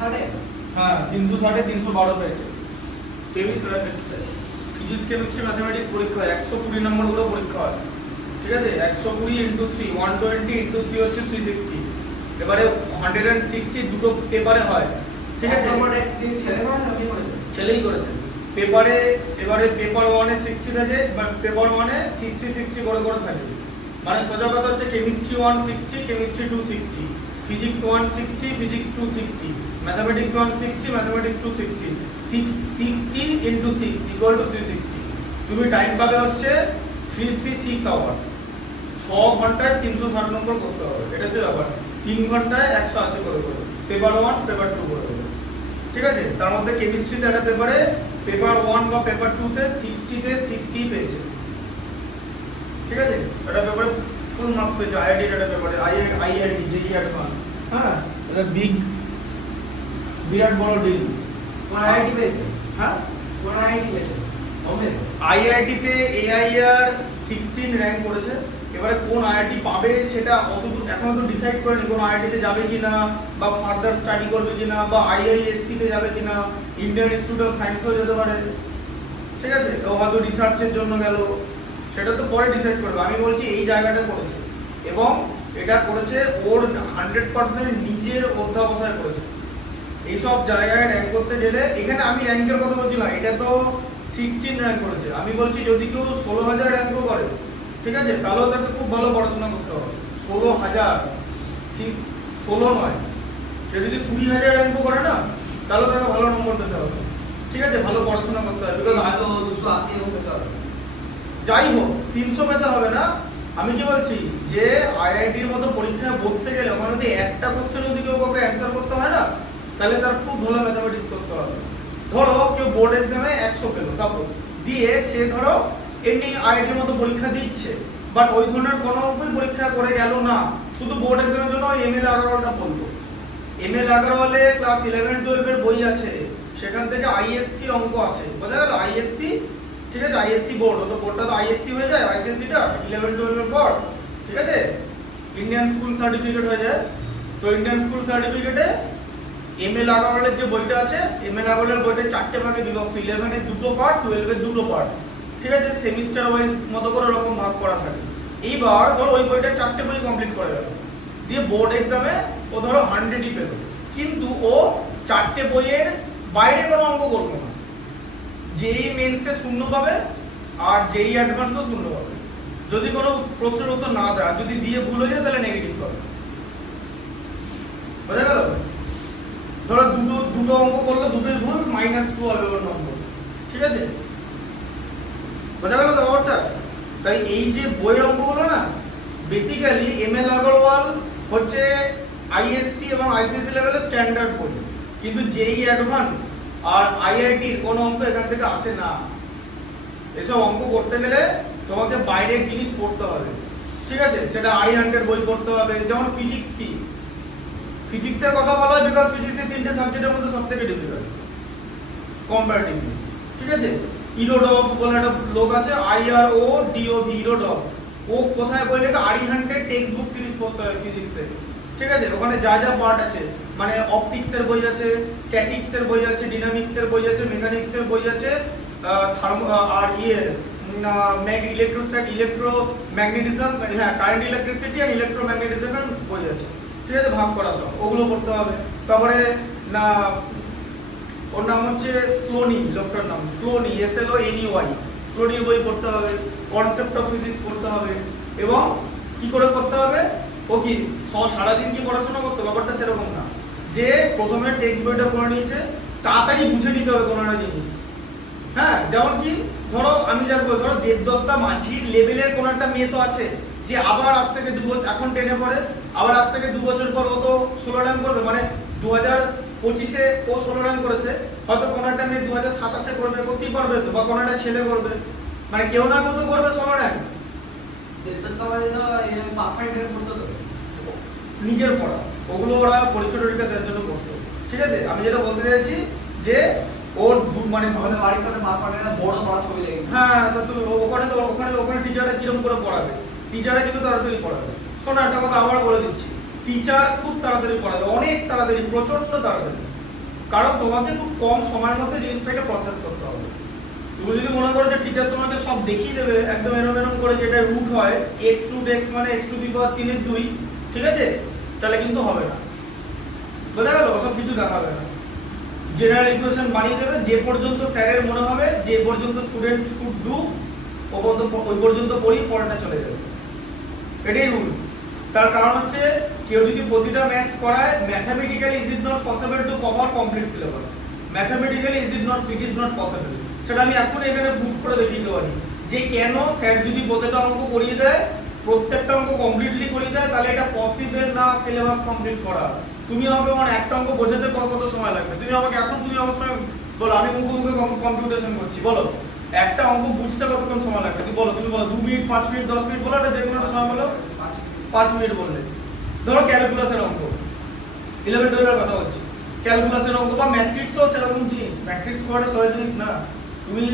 360 হ্যাঁ 360 312 পেয়েছে। Physics chemistry mathematics পরীক্ষা হয় 120 নম্বর গুলো পরীক্ষা হয়, ঠিক আছে। 120 ইন্টু 3 120 ইন্টু 3 হচ্ছে 360। এবারে 160 দুটো পেপারে হয়, ঠিক আছে। ছেলেই করেছে পেপারে। এবারে পেপার 1 এ 60 থাকে, পেপার 1 এ 60 60 করে করে থাকে। মানে সোজা কথা হচ্ছে chemistry 160, chemistry 260, physics 160, physics 260, mathematics 160, mathematics 260। 660 into 6 equal to 360। তুমি টাইম পাবে হচ্ছে 336 আওয়ার্স। 6 ঘন্টায় 360 নম্বর করতে হবে, এটা হচ্ছে ব্যাপার। 3 ঘন্টায় 180 করে করে, পেপার 1 পেপার 2 করে করে, ঠিক আছে। তার মধ্যে কেমিস্ট্রিতে একটা পেপারে পেপার 1 বা পেপার 2 তে 60 তে 60 পেয়েছে, ঠিক আছে। এটা পেপারে ফুল মার্কস পেয়েছে। আইআইটি এটা পেপারে আইআইটি জেই অ্যাডভান্স, হ্যাঁ এটা বিরাট বড় ডিল। কোন আইআইটি পেয়েছে? হ্যাঁ কোন আইআইটি পেয়েছে? বোম্বে। আইআইটি তে এআইআর 16 র‍্যাঙ্ক করেছে। এবারে কোন আইআইটি পাবে সেটা অতদূর এখনো তো ডিসাইড করেনি, কোন আইআইটি তে যাবে কিনা বা ফার্দার স্টাডি করবে কিনা বা আইআইএসসি তে যাবে কিনা, ইন্ডিয়ান ইনস্টিটিউট অফ সায়েন্সেও যেতে পারে, ঠিক আছে। ও হয়তো রিসার্চের জন্য গেল, সেটা তো পরে ডিসাইড করবে। আমি বলছি এই জায়গাটা করেছে এবং এটা করেছে ওর 100% নিজের অধ্যাবসায় করেছে। এইসব জায়গায় র্যাঙ্ক করতে গেলে, এখানে আমি র্যাঙ্কের কথা বলছি না, এটা তো 16 র্যাঙ্ক করেছে। আমি বলছি যদি কেউ 16,000 র্যাঙ্কও করে, ঠিক আছে, তাহলেও তাকে খুব ভালো পড়াশোনা করতে হবে। 16,000 16 নয়, সে যদি 20,000 র্যাঙ্কও করে না, তাহলেও তাকে ভালো নম্বর পেতে হবে, ঠিক আছে, ভালো পড়াশোনা করতে হবে। বিকজ 280 এরকম পেতে হবে। যাই হোক 300 পেতে হবে না। আমি কি বলছি যে আইআইটির মতো পরীক্ষায় বসতে গেলে ওখানে যদি একটা কোশ্চেন যদি কেউ কাউকে অ্যান্সার করতে হয় না, তাহলে তার খুব ভালো ম্যাথমেটিক্স করতে হবে। ধরো কেউ বোর্ড এক্সামে 100 পেল সাপোজ, দিয়ে সে ধরো এমনি আইআইটির মতো পরীক্ষা দিচ্ছে, বাট ওই ধরনের কোনো পরীক্ষা করে গেল না, শুধু বোর্ড এক্সামের জন্য এমএল আগরওয়ালটা পড়লো। এমএল আগরওয়ালে ক্লাস 11 12 এর বই আছে, সেখান থেকে আইএসসি এর অঙ্ক আসে, বোঝা গেল। আইএসসি, ঠিক আছে, আইএসসি বোর্ড, তো বোর্ডটা তো আইএসসি হয়ে যায়, আইসিএসসিটা 11 12 এর পর, ঠিক আছে, ইন্ডিয়ান স্কুল সার্টিফিকেট হয়ে যায়। তো ইন্ডিয়ান স্কুল সার্টিফিকেটে এমএল আগরওয়ালের যে বইটা আছে, এমএল আগরওয়ালের বইটা 4টে ভাগে বিভক্ত, 11 এর দুটো পার্ট, 12 এর দুটো পার্ট, ঠিক আছে, সেমিস্টার ওয়াইজ মতো করে এরকম ভাগ করা থাকে। এইবার ধরো ওই বইটা 4টে বই কমপ্লিট করে গেল, দিয়ে বোর্ড এক্সামে ও ধরো 100ই পেল, কিন্তু ও 4টে বইয়ের বাইরে কোনো অঙ্ক করলো না। যেই মেন্সে 0 পাবে আর যেই অ্যাডভান্সও 0 পাবে। যদি কোনো প্রশ্নের উত্তর না দেয়, যদি দিয়ে ভুল হয়ে যায় তাহলে নেগেটিভ পাবে, বোঝা গেল। ধরো দুটো অঙ্ক করলো, দুটোই ভুল, -2 হবে ওর নম্বর, ঠিক আছে, বোঝা গেল তো ব্যাপারটা। তাই এই যে বইয়ের অঙ্কগুলো না, বেসিক্যালি এমএল আগরওয়াল হচ্ছে আইএসসি এবং আইসিএসসি লেভেলের স্ট্যান্ডার্ড বই, কিন্তু যেই অ্যাডভান্স আর আইআইটির কোনো অঙ্ক এখান থেকে আসে না। এসব অঙ্ক করতে গেলে তোমাকে বাইরের জিনিস পড়তে হবে, ঠিক আছে, সেটা আরিহান্টের বই পড়তে হবে। যেমন ফিজিক্স, কি ফিজিক্সের কথা বলা হয় বিকজ ফিজিক্সের 3টে সাবজেক্টের মধ্যে সবথেকে ডিফিকাল্ট কম্পারেটিভলি, ঠিক আছে। ইরোডভ বলে একটা লোক আছে, IRODOV, ইরোডভ। ও কোথায় বই লেখা, আরিহান্টের টেক্সট বুক সিরিজ পড়তে হয় ফিজিক্সের, ঠিক আছে। ওখানে যা যা পার্ট আছে, মানে অপটিক্সের বই আছে, স্ট্যাটিক্সের বই আছে, ডিনামিক্সের বই আছে, মেকানিক্সের বই আছে, আর ইলেকট্রোম্যাগনেটিজম, হ্যাঁ কারেন্ট ইলেকট্রিসিটি আর ইলেকট্রোম্যাগনেটিজমের বই আছে, ঠিক আছে, ভাগ করা সব, ওগুলো পড়তে হবে। তারপরে না ওর নাম হচ্ছে স্লোনি, লোকটার নাম স্লোনি, SLONEY, স্লোনির বই পড়তে হবে, কনসেপ্ট অফ ফিজিক্স পড়তে হবে। এবং কি করে করতে হবে, ও কি সারাদিন কি পড়াশোনা করতে, ব্যাপারটা সেরকম না যে প্রথমে টেক্সট বইটা পড়ে নিয়েছে, তাড়াতাড়ি বুঝে নিতে হবে কোনো একটা জিনিস। হ্যাঁ, যেমন কি ধরো আমি জাস্ট বলি, ধরো দেবদত্তা মাঝির লেভেলের কোনো একটা মেয়ে তো আছে, যে আবার আজ থেকে 2 বছর, এখন 10-এ পড়ে, আবার আজ থেকে 2 বছর পর ও তো 16 র্যাঙ্ক করবে, মানে 2025-এ ও 16 র্যাঙ্ক করেছে, হয়তো কোনো একটা মেয়ে 2027-এ করবে, করতেই পারবে তো, বা কোনো একটা ছেলে করবে, মানে কেউ না কেউ তো করবে 16 র্যাঙ্ক। নিজের পড়া, ওগুলো ওরা পরীক্ষা টরীক্ষা দেওয়ার জন্য করতো, ঠিক আছে। আমি যেটা বলতে চাইছি যে ওর মানে বাড়ির সাথে একটা বড় পড়া ছবি লেগে, হ্যাঁ, তো তুমি ওখানে টিচাররা কিরকম করে পড়াবে, টিচাররা কিন্তু তাড়াতাড়ি পড়াবে। শোনো একটা কথা আবার বলে দিচ্ছি, টিচার খুব তাড়াতাড়ি পড়াবে, অনেক তাড়াতাড়ি, প্রচন্ড তাড়াতাড়ি, কারণ তোমাকে খুব কম সময়ের মধ্যে জিনিসটাকে প্রসেস করতে হবে। তুমি যদি মনে করো যে টিচার তোমাকে সব দেখিয়ে দেবে একদম এরকম করে, যেটা রুট হয় x রুট x মানে x টু দি পাওয়ার 3 এর 2, ঠিক আছে, তাহলে কিন্তু হবে না। বোঝা গেল? ওসব কিছু দেখাবে না। জেনারেল ইকুয়েশন বানিয়ে দেবে, যে পর্যন্ত স্যারের মনে হবে যে পর্যন্ত স্টুডেন্ট শুড ডু ওই পর্যন্ত পড়ি, পড়াটা চলে যাবে। এটাই রুলস। তার কারণ হচ্ছে কেউ যদি প্রতিটা ম্যাথস করায়, mathematically is it not possible to cover complete syllabus. Mathematically is it not possible. সেটা আমি এখন এখানে প্রুফ করে দেখিয়ে দিতে পারি যে কেন স্যার যদি প্রত্যেকটা অঙ্ক করিয়ে দেয়, প্রত্যেকটা অঙ্ক কমপ্লিটলি করিয়ে দেয়, তাহলে এটা পসিবল না সিলেবাস কমপ্লিট করা। তুমি আমাকে মানে একটা অঙ্ক বোঝাতে কত সময় লাগবে? তুমি আমাকে এখন তুমি আমার সঙ্গে বলো, আমি মুখে কম্পিউটেশন করছি, বলো একটা অঙ্ক বুঝতে কতক্ষণ সময় লাগবে? তুমি বলো, 2 মিনিট, 5 মিনিট, 10 মিনিট বলো, এটা যে কোনো সময় বলো। 5 মিনিট বললে। ধরো ক্যালকুলাসের অঙ্ক, 11 12 এর কথা বলছি, ক্যালকুলাসের অঙ্ক বা ম্যাট্রিক্সও সেরকম জিনিস। ম্যাট্রিক্স করাটা সহজ জিনিস না, তুমি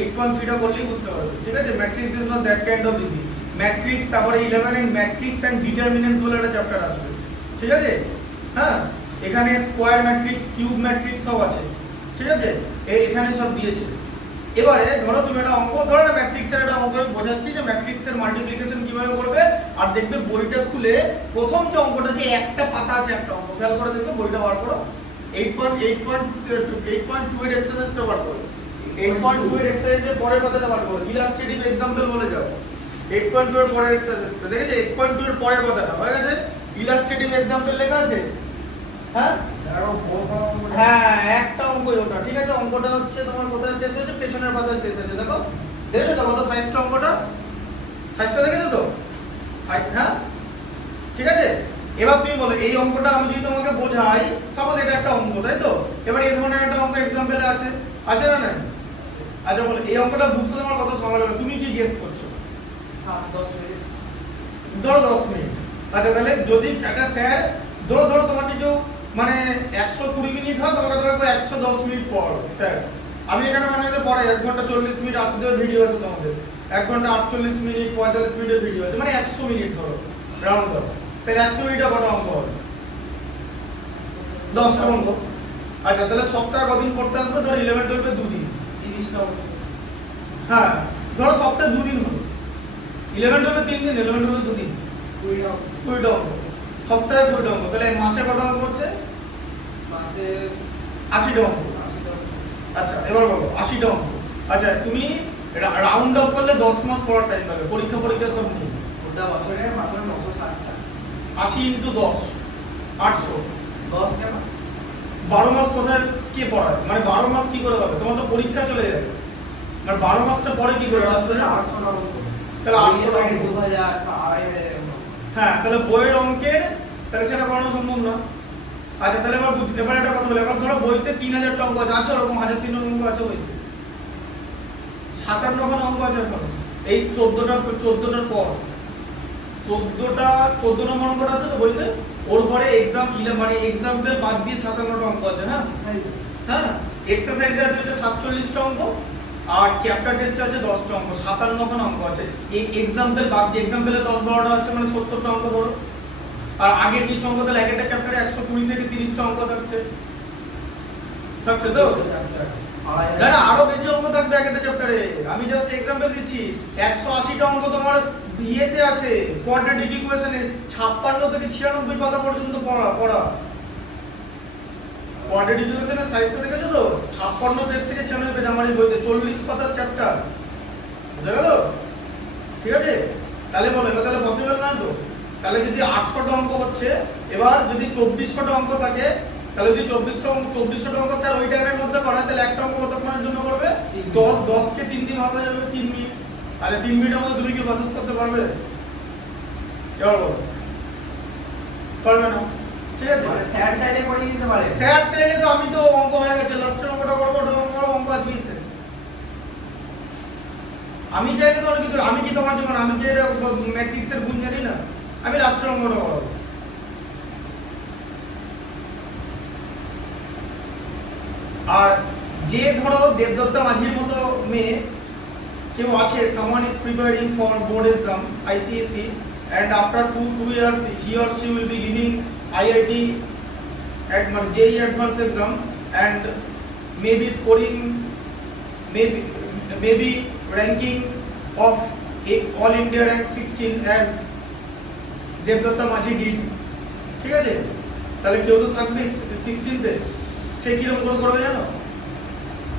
8.3টা বললেই বুঝতে পারবে, ঠিক আছে? Matrix is not that kind of easy. Matrix, তারপরে 11 এন্ড ম্যাট্রিক্স এন্ড ডিটারমিনেন্টস বলে একটা চ্যাপ্টার আসবে, ঠিক আছে? হ্যাঁ, এখানে স্কয়ার ম্যাট্রিক্স, কিউব ম্যাট্রিক্স সব আছে, ঠিক আছে? এখানে সব দিয়েছে। এবারে ধরো তুমি একটা অঙ্ক, ধরো একটা ম্যাট্রিক্সের একটা অঙ্ক বোঝাচ্ছি যে ম্যাট্রিক্সের মাল্টিপ্লিকেশন কিভাবে করবে, আর দেখবে বইটা খুলে প্রথম যে অঙ্কটা, যে একটা পাতা আছে একটা অঙ্ক, খেয়াল করে দেখবে, বইটা বার করো, 8.2 এর এক্সারসাইজটা বার করো। 8.2 এর এক্সারসাইজের পরের পাতাটা বার করো, ইলাস্ট্রেটিভ এক্সাম্পল বলে যাও। 8.2 এর পরের এক্সারসাইজটা দেখেছো? 8.2 এর পরের পাতাটা হয়ে গেছে, ইলাস্ট্রেটিভ এক্সাম্পল লেখা আছে। হ্যাঁ হ্যাঁ, একটা অঙ্কই ওটা, ঠিক আছে? অঙ্কটা হচ্ছে তোমার কোথায় শেষ হয়েছে? পেছনের পাতায় শেষ হয়েছে। দেখো, দেখেছো তো কত সাইজটা? অঙ্কটা সাইজটা দেখেছো তো? সাইজ, হ্যাঁ, ঠিক আছে? এবার তুমি বলো, এই অঙ্কটা আমি যদি তোমাকে বোঝাই, সাপোজ এটা একটা অঙ্ক, তাই তো? এবার এই ধরনের একটা অঙ্ক এক্সাম্পলে আছে না না? আচ্ছা বলো, এই অঙ্কটা বুঝতে তোমার কত সময় লাগবে? তুমি কি গেস করছো? 7-10 মিনিট। ধরো 10 মিনিট। আচ্ছা, তাহলে যদি একটা স্যার ধরো তোমার কিছু মানে 120 মিনিট হয়, তোমাকে ধরো 110 মিনিট পর স্যার, আমি এখানে মানে পড়াই 1 ঘন্টা 40 মিনিট, আপনাদের ভিডিও আছে তোমাদের 1 ঘন্টা 48 মিনিট 45 মিনিটের ভিডিও আছে, মানে 100 মিনিট ধরো রাউন্ড ধরো, তাহলে 100 মিনিটে কত অঙ্ক হবে? 10টা অঙ্ক। আচ্ছা, তাহলে সপ্তাহে কদিন পড়তে আসবে? ধরো 11 12 এ 2 দিন, 30টা অঙ্ক। হ্যাঁ, ধরো সপ্তাহে 2 দিন হলো, 11 12 এ 3 দিন, 11 12 এ 2 দিন, 20টা অঙ্ক। সপ্তাহে 20টা অঙ্ক, তাহলে মাসে কত অঙ্ক হচ্ছে? মাসে 80টা অঙ্ক। আচ্ছা, এবার বলো 80টা অঙ্ক। আচ্ছা, তুমি রাউন্ড অফ করলে 10 মাস পড়ার টাইম লাগে, পরীক্ষা সব নিয়ে। ওটা বছরে মাত্র 960টা। 80 × 10 800। 10 কেন? 12 মাস কোথায় কে পড়ায়? মানে 12 মাস কি করে হবে? তোমার তো পরীক্ষা চলে যাবে, মানে 12 মাসটা পরে কি করে আসবে? 800 টা অঙ্ক। তাহলে 800 টা অঙ্ক। 2000 2500 অঙ্ক। হ্যাঁ, তাহলে বইয়ের অঙ্কের তাহলে সেটা করানো সম্ভব না। আচ্ছা, তাহলে এবার একটা কথা বলি, এবার ধরো বইতে 3000টা অঙ্ক আছে, ওরকম 1300 অঙ্ক আছে বইতে, 57খানা অঙ্ক আছে এখন। এই 14টার পর 14 নম্বর অঙ্কটা আছে তো বইতে, ওর পরে এক্সাম মানে এক্সাম্পল বাদ দিয়ে 57টা অঙ্ক আছে। হ্যাঁ, এক্সারসাইজে আছে হচ্ছে 47টা অঙ্ক, আর চ্যাপ্টার টেস্টে আছে 10টা অঙ্ক, 57খানা অঙ্ক আছে। এই এক্সাম্পল বাদ দিয়ে, এক্সাম্পলে 10 12টা আছে, মানে 70টা অঙ্ক ধরো। আর আগের কিছু অঙ্ক, তাহলে একটা চ্যাপ্টারে 120 থেকে 30টা অঙ্ক থাকছে তো? না না, আরো বেশি অঙ্ক থাকবে একটা চ্যাপ্টারে। আমি জাস্ট एग्जांपल দিচ্ছি, 180টা অঙ্ক তোমার বিএতে আছে, কোয়াড্রেটিক ইকুয়েশনে 56 থেকে 96 পাতা পর্যন্ত পড়া। কোয়াড্রেটিক ইকুয়েশনের সাইজটা দেখেছো তো? 56 পেজ থেকে 96 পেজ আমার এই বইতে, 40 পাতার চ্যাপ্টার। বুঝা গেল? ঠিক আছে? তাহলে বলো, এটা তাহলে পসিবল না তো? তাহলে যদি 800টা অঙ্ক হচ্ছে, এবার যদি 2400টা অঙ্ক থাকে, তাহলে যদি 2400টা অঙ্ক স্যার ওই টাইমের মধ্যে করায়, তাহলে একটা অঙ্ক কতক্ষণের জন্য করবে? 10 কে 3 দিয়ে ভাগ হয়ে যাবে 3 মিনিট। তাহলে 3 মিনিটের মধ্যে তুমি কি প্রসেস করতে পারবে? এবার বলো, পারবে না, ঠিক আছে? মানে স্যার চাইলে করে দিতে পারে। স্যার চাইলে তো, আমি তো অঙ্ক হয়ে গেছে, লাস্টের অঙ্কটা করবো, ওটা অঙ্ক আজকেই শেষ। আমি চাইলে তো অনেক কিছু, আমি কি তোমার জন্য, আমি কি ম্যাট্রিক্সের গুণ জানি না? আমি লাস্টের অঙ্কটা করবো। আর যে ধরো দেবদত্তা মাঝির মতো মেয়ে কেউ আছে, someone is preparing for board exam ICSE and after 2 years he or she will be giving IIT at JEE advanced exam, and maybe scoring, maybe ranking of a all India rank 16 as Debdatta Majhi did. ঠিক আছে, তাহলে কেউ তো থাকবে 16তে, সে কিরকম করে করবে জানো?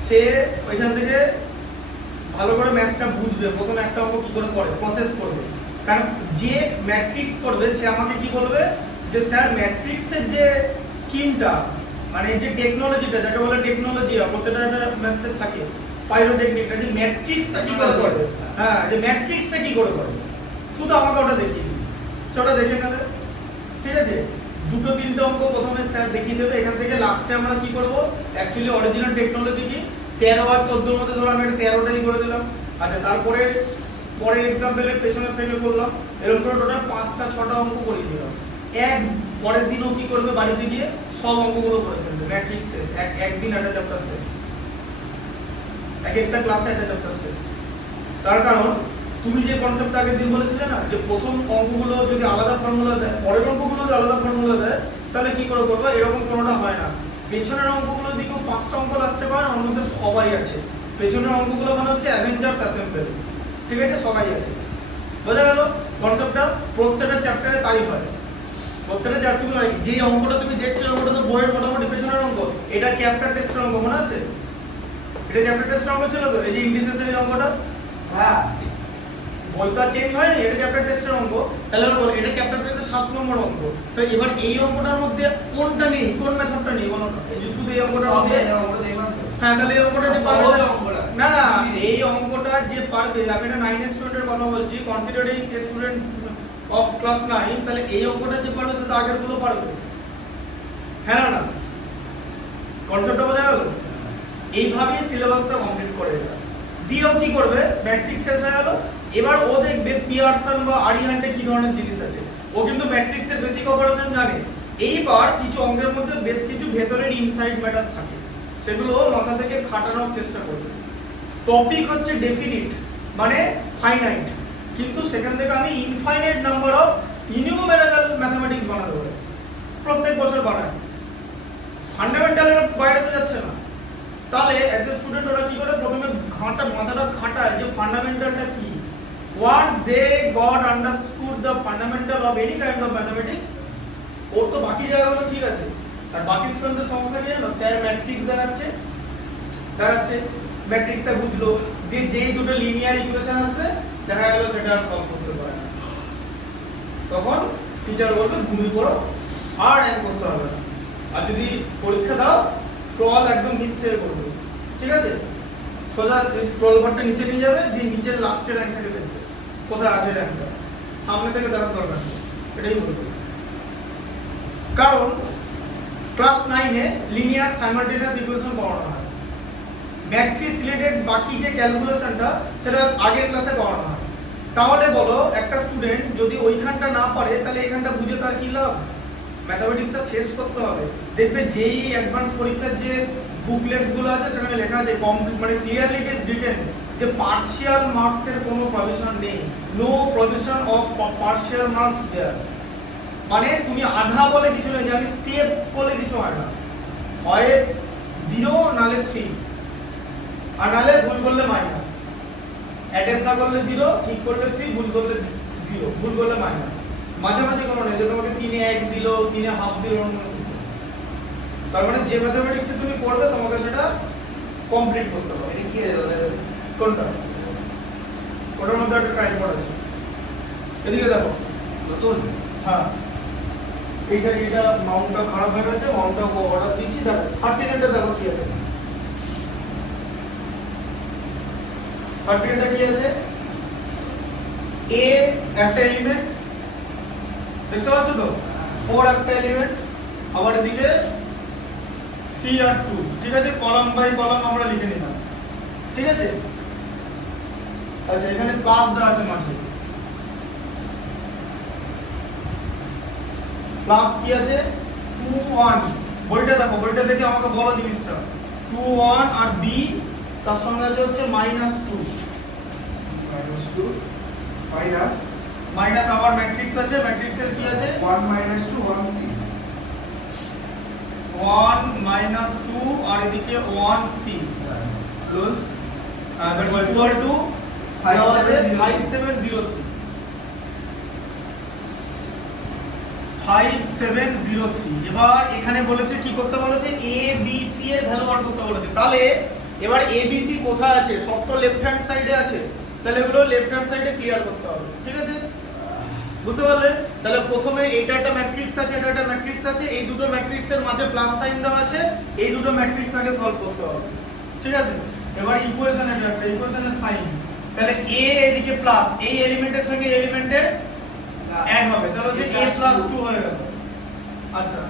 সে ওইখান থেকে ভালো করে ম্যাথসটা বুঝবে, প্রথমে একটা অঙ্ক কি করে করে প্রসেস করবে। কারণ যে ম্যাট্রিক্স করবে সে আমাকে কি বলবে যে স্যার ম্যাট্রিক্সের যে স্কিমটা, মানে যে টেকনোলজিটা, যাকে বলে টেকনোলজি, প্রত্যেকটা একটা ম্যাথসে থাকে পাইরোটেকনিকটা, যে ম্যাট্রিক্সটা কি করে করে, হ্যাঁ যে ম্যাট্রিক্সটা কি করে করে, শুধু আমাকে ওটা দেখিয়ে দিই, সেটা দেখে নেবে। ঠিক আছে, দুটো তিনটে অঙ্ক প্রথমে স্যার দেখিয়ে দেবে, এখান থেকে লাস্টে আমরা কি করব, অ্যাকচুয়ালি অরিজিনাল টেকনোলজি কি 13 আর 14 মধ্যে ধরো আমি 13টাই করে দিলাম। আচ্ছা, তারপরে পরের এক্সাম্পলের পেছনে থেকে করলাম, এরকম করে টোটাল 5টা 6টা অঙ্ক করে দিলাম। এক পরের দিনও কি করবে, বাড়িতে গিয়ে সব অঙ্কগুলো করে ফেলবে, ম্যাট্রিক্স শেষ, একদিন একটা চ্যাপ্টার শেষ, একটা ক্লাসে একটা চ্যাপ্টার শেষ। তার কারণ তুমি যে কনসেপ্ট আগের দিন বলেছিলে না, যে প্রথম অঙ্কগুলো যদি আলাদা ফর্মুলা দেয়, পরের অঙ্কগুলো যদি আলাদা ফর্মুলা দেয়, তাহলে কি করে করবে, এরকম কোনোটা হয় না। পেছনের অঙ্কগুলো যদি কেউ 5টা অঙ্ক লাস্টে পায়, ওর মধ্যে সবাই আছে। পেছনের অঙ্কগুলো মানে হচ্ছে অ্যাভেঞ্জার্স অ্যাসেম্বল, ঠিক আছে, সবাই আছে। বোঝা গেল কনসেপ্টটা? প্রত্যেকটা চ্যাপ্টারে তাই হয়। প্রত্যেকটা চ্যাপ্টার তুমি যে অঙ্কটা তুমি দেখছো, ওটা তো বইয়ের মোটামুটি পেছনের অঙ্ক, এটা চ্যাপ্টার টেস্টের অঙ্ক, মনে আছে? এটা চ্যাপ্টার টেস্টের অঙ্ক ছিল তো, এই যে ইন্ডিসেসের এই অঙ্কটা, হ্যাঁ বইটা চেঞ্জ হয়নি, এটা চ্যাপ্টার টেস্টের অঙ্ক। তাহলে বলো এটা চ্যাপ্টার টেস্টের 7 নম্বর অঙ্ক। তো এবার এই অঙ্কটার মধ্যে কোনটা নেই, কোন মেথডটা নেই বলো না? এই যে শুধু এই অঙ্কটার মধ্যে, হ্যাঁ তাহলে এই অঙ্কটা যে পারবে না, না এই অঙ্কটা যে পারবে, আমি এটা 9 স্টুডেন্টের কথা বলছি, considering a student of class 9, তাহলে এই অঙ্কটা যে পারবে সে তো আগের গুলো পারবে, হ্যাঁ না? কনসেপ্টটা বোঝা গেল? এইভাবেই সিলেবাসটা কমপ্লিট করে দেবে। দিয়েও কি করবে, ম্যাট্রিক্স শেষ হয়ে গেল, এবার ও দেখবে পিয়ারসন বা আরিহান্টে কি ধরনের জিনিস আছে, ও কিন্তু ম্যাট্রিক্সের বেসিক অপারেশন জানে। এইবার কিছু অঙ্কের মধ্যে বেশ কিছু ভেতরের ইনসাইড ম্যাটার থাকে, সেগুলো মাথা থেকে খাটানোর চেষ্টা করবে। টপিক হচ্ছে ডেফিনিট মানে ফাইনাইট, কিন্তু সেখান থেকে আমি ইনফাইনাইট নাম্বার অফ ইনিউমেরেবল ম্যাথমেটিক্স বানাতে পারি, প্রত্যেক বছর বানাই। ফান্ডামেন্টালের বাইরে তো যাচ্ছে না। তাহলে অ্যাজ এ স্টুডেন্ট ওরা কি করে, প্রথমে মাথাটা খাটায় যে ফান্ডামেন্টালটা কি। Once they got understood the fundamental of any kind of mathematics, or তো বাকি জায়গাগুলো ঠিক আছে। আর বাকি স্টুডেন্টদের সমস্যা কি জানো, স্যার ম্যাট্রিক্স দেখাচ্ছে, ম্যাট্রিক্সটা বুঝলো, দিয়ে যেই দুটো লিনিয়ার ইকুয়েশন আসবে দেখা গেল সেটা আর সলভ করতে পারে না, তখন টিচার বলবে ঘুমিয়ে পড়ো, আর র্যাঙ্ক করতে হবে না। আর যদি পরীক্ষা দাও, স্ক্রল একদম নিচ থেকে করবে, ঠিক আছে, সোজা স্ক্রল বারটা নিচে নিয়ে যাবে, দিয়ে নিচের লাস্টের র্যাঙ্ক থেকে দেখবে কোথায় আছে র্যাঙ্কটা, সামনে থেকে দেখার দরকার নেই, এটাই বলবে। কারণ ক্লাস 9-এ লিনিয়ার সাইমালটেনিয়াস ইকুয়েশন পড়ানো হয়, ম্যাট্রিক্স রিলেটেড বাকি যে ক্যালকুলেশনটা সেটা আগের ক্লাসে পড়ানো হয়। তাহলে বলো একটা স্টুডেন্ট যদি ওইখানটা না পারে, তাহলে এখানটা বুঝে তার কি লাভ? ম্যাথমেটিক্সটা শেষ করতে হবে। দেখবে যেই অ্যাডভান্স পরীক্ষার যে বুকলেটস গুলো আছে সেখানে লেখা আছে কমপ্লিট, মানে ক্লিয়ারলি ইট ইজ রিটেন যে পার্শিয়াল মার্কসের কোনো প্রভিশন নেই, no provision of partial marks there. মানে তুমি আধা বলে কিছু নেই, যে আমি স্টেপ বলে কিছু হয় না, হয় 0 নালে 3, আর নালে ভুল করলে মাইনাস, অ্যাটেম্প না করলে 0, ঠিক করলে 3, ভুল করলে 0, ভুল করলে মাইনাস। মাঝামাঝি কোনো নেই যে তোমাকে 3-এ 1 দিল, 3-এ হাফ দিল, তার মানে যে ম্যাথমেটিক্সে তুমি পড়বে তোমাকে সেটা কমপ্লিট করতে হবে। এটা কি কোনটা? ওটার মধ্যে একটা ট্রাই করেছে, এদিকে দেখো নতুন, হ্যাঁ এইটা মাউন্টটা খারাপ হয়ে গেছে, মাউন্টটা অর্ডার দিচ্ছি, দেখো 39টা দেখো কি আছে, 39টা কি আছে, এ একটা এলিমেন্ট দেখতে পাচ্ছ তো, 4 একটা এলিমেন্ট, আবার এদিকে 3 আর 2, ঠিক আছে, কলাম বাই কলাম আমরা লিখে নিলাম, ঠিক আছে। আচ্ছা এখানে প্লাস দেওয়া আছে মাঝে, প্লাস কি আছে 2 1, বইটা দেখো, বইটা দেখে আমাকে বলো জিনিসটা, 2 1 আর বি তার সঙ্গে আছে হচ্ছে -2 মাইনাস, আবার ম্যাট্রিক্স আছে, ম্যাট্রিক্সের কি আছে 1 - 2 1 c, 1 - 2 আর এদিকে 1c ক্লোজ ইকুয়াল টু 5703 5703। এবার এখানে বলেছে কি করতে বলেছে, এ বি সি এর ভ্যালু বার করতে বলেছে। তাহলে এবার এ বি সি কোথায় আছে? সব তো লেফট হ্যান্ড সাইডে আছে, তাহলে এগুলো লেফট হ্যান্ড সাইডে ক্লিয়ার করতে হবে। ঠিক আছে, বুঝতে পারলে? তাহলে প্রথমে এটা একটা ম্যাট্রিক্স আছে, এটা একটা ম্যাট্রিক্স আছে, এই দুটো ম্যাট্রিক্সের মাঝে প্লাস সাইন দেওয়া আছে, এই দুটো ম্যাট্রিক্স আগে সলভ করতে হবে। ঠিক আছে, এবার ইকুয়েশন এটা একটা ইকুয়েশনের সাইন, তাহলে a এদিকে প্লাস, এই এলিমেন্টের সঙ্গে এলিমেন্টের অ্যাড হবে, তাহলে হচ্ছে a + 2 হয়ে গেল। আচ্ছা,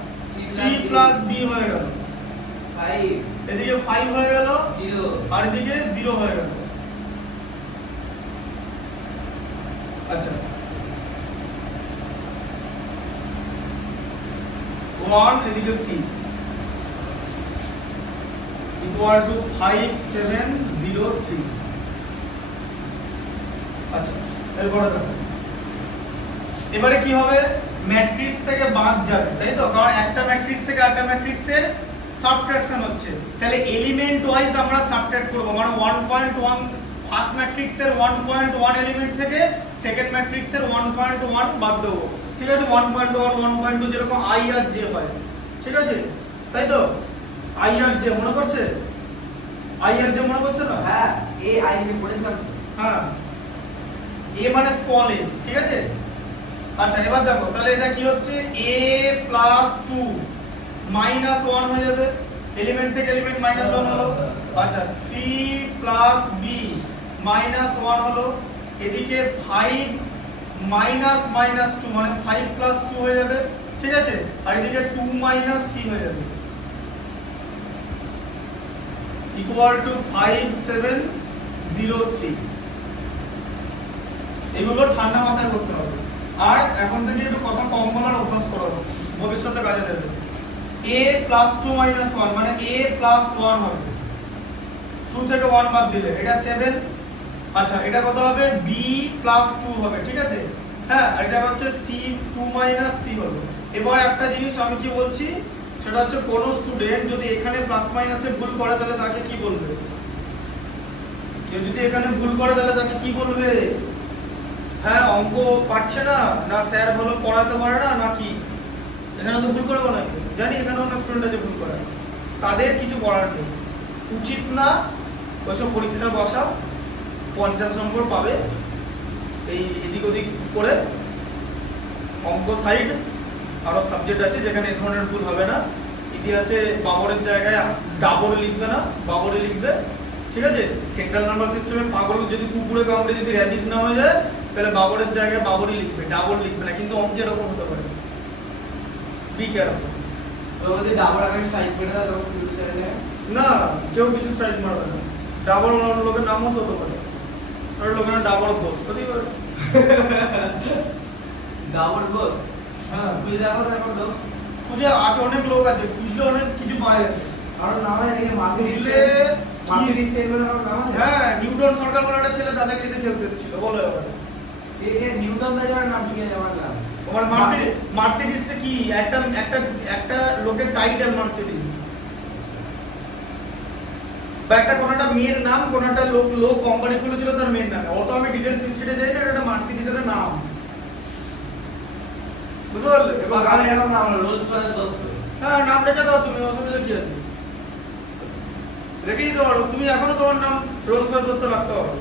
3 + b হয়ে গেল, 5 এদিকে 5 হয়ে গেল, 0 আর এদিকে 0 হয়ে গেল। আচ্ছা, 1 এদিকে c ইকুয়াল টু 5703। আচ্ছা, এরপরে দেখো এবারে কি হবে, ম্যাট্রিক্স থেকে বাদ যাবে, তাই তো? কারণ একটা ম্যাট্রিক্স থেকে আরেকটা ম্যাট্রিক্সের সাবট্রাকশন হচ্ছে, তাহলে এলিমেন্ট ওয়াইজ আমরা সাবট্রাক্ট করব। মানে 1.1 ফার্স্ট ম্যাট্রিক্সের 1.1 এলিমেন্ট থেকে সেকেন্ড ম্যাট্রিক্সের 1.1 বাদ দেব। ঠিক আছে, 1.1 1.2 যেরকম i আর j হয়। ঠিক আছে, তাই তো? i আর j মনে পড়ছে? i আর j মনে পড়ছে না? হ্যাঁ, এ আই যে পড়েছিলাম। হ্যাঁ, a মানে স্মল a। ঠিক আছে, আচ্ছা এবার দেখো তাহলে এটা কি হচ্ছে, a + 2 -1 হয়ে যাবে, এলিমেন্ট থেকে এলিমেন্ট -1 হলো। আচ্ছা, 3 + b -1 হলো, এদিকে 5 -2 মানে 5 + 2 হয়ে যাবে। ঠিক আছে, আর এদিকে 2 - c হয়ে যাবে ইকুয়াল টু 5703। এগুলো ঠান্ডা মাথায় করতে হবে, আর এখন থেকে একটু কথা কম বলার অভ্যাস করো, ভবিষ্যতে কাজে দেবে। a + 2 - 1 মানে a + 1 হবে, 2 থেকে 1 বাদ দিলে এটা 7। আচ্ছা, এটা কত হবে, b + 2 হবে। ঠিক আছে, হ্যাঁ, আর এটা হচ্ছে c 2 - c হলো। এবার একটা জিনিস আমি কি বলছি, সেটা হচ্ছে কোন স্টুডেন্ট যদি এখানে প্লাস মাইনাসে ভুল করে তাহলে তাকে কি বলবে? কেউ যদি এখানে ভুল করে তাহলে তাকে কি বলবে? হ্যাঁ, অঙ্ক পারছে না, না স্যার ভালো পড়াতে পারে না, নাকি এখানে তো ভুল করবো নাকি? জানি এখানে অনেক স্টুডেন্ট আছে ভুল করে, তাদের কিছু করার নেই, উচিত না ওইসব পরীক্ষা বসা। 50 নম্বর পাবে এই এদিক ওদিক করে। অঙ্ক সাইড আরো সাবজেক্ট আছে যেখানে এই ধরনের ভুল হবে না। ইতিহাসে বাবরের জায়গায় ডাবরে লিখবে না, বাবরে লিখবে। ঠিক আছে, সেন্ট্রাল নাম্বার সিস্টেমে পাগল যদি কুকুরে কামড়ে যদি র্যাবিস না হয়ে যায় তাহলে বাবরের জায়গায় বাবরই লিখবে, ডাবল লিখবে না। কিন্তু অঙ্কে এরকম হতে পারে, বি কেয়ারফুল। তো যদি ডাবল আগে স্ট্রাইক করে দাও তখন সিভিল চলে যাবে না, কেউ কিছু স্ট্রাইক মারবে না। ডাবল লোকের নামও তো হতে পারে, আর লোকের ডাবল বস হতেই পারে। ডাবল বস। হ্যাঁ, বুঝে দেখো দেখো তো খুঁজে আজ অনেক লোক আছে, খুঁজলে অনেক কিছু পাওয়া যাবে। কারণ নাম হয় নাকি মার্সিডিজ খুঁজলে মার্সিডিজ সেল বলে কারণ নাম আছে। হ্যাঁ, নিউটন সরকার বলে একটা ছেলে দাদাগিরিতে খেলতে এসেছিল, বলো এবার। সে নিউটন দা যাওয়ার নাম কি আছে আমার নাম। তোমার মার্সিডিজটা কি একটা একটা একটা লোকের টাইটেল মার্সিডিজ, বা একটা কোন একটা মেয়ের নাম, কোন একটা লোক কোম্পানি খুলেছিল তার মেয়ের নাম। অত আমি ডিটেইলস হিস্ট্রিতে যাই না, এটা মার্সিডিজের নাম, বুঝতে পারলে? এবং বাগানে এরকম নাম হলো রোলস রয়েস দত্ত। হ্যাঁ, নাম রেখে দাও তুমি, অসুবিধা কি আছে? রেখে দিতে পারো তুমি, এখনো তোমার নাম রোলস রয়েস দত্ত রাখতে হবে।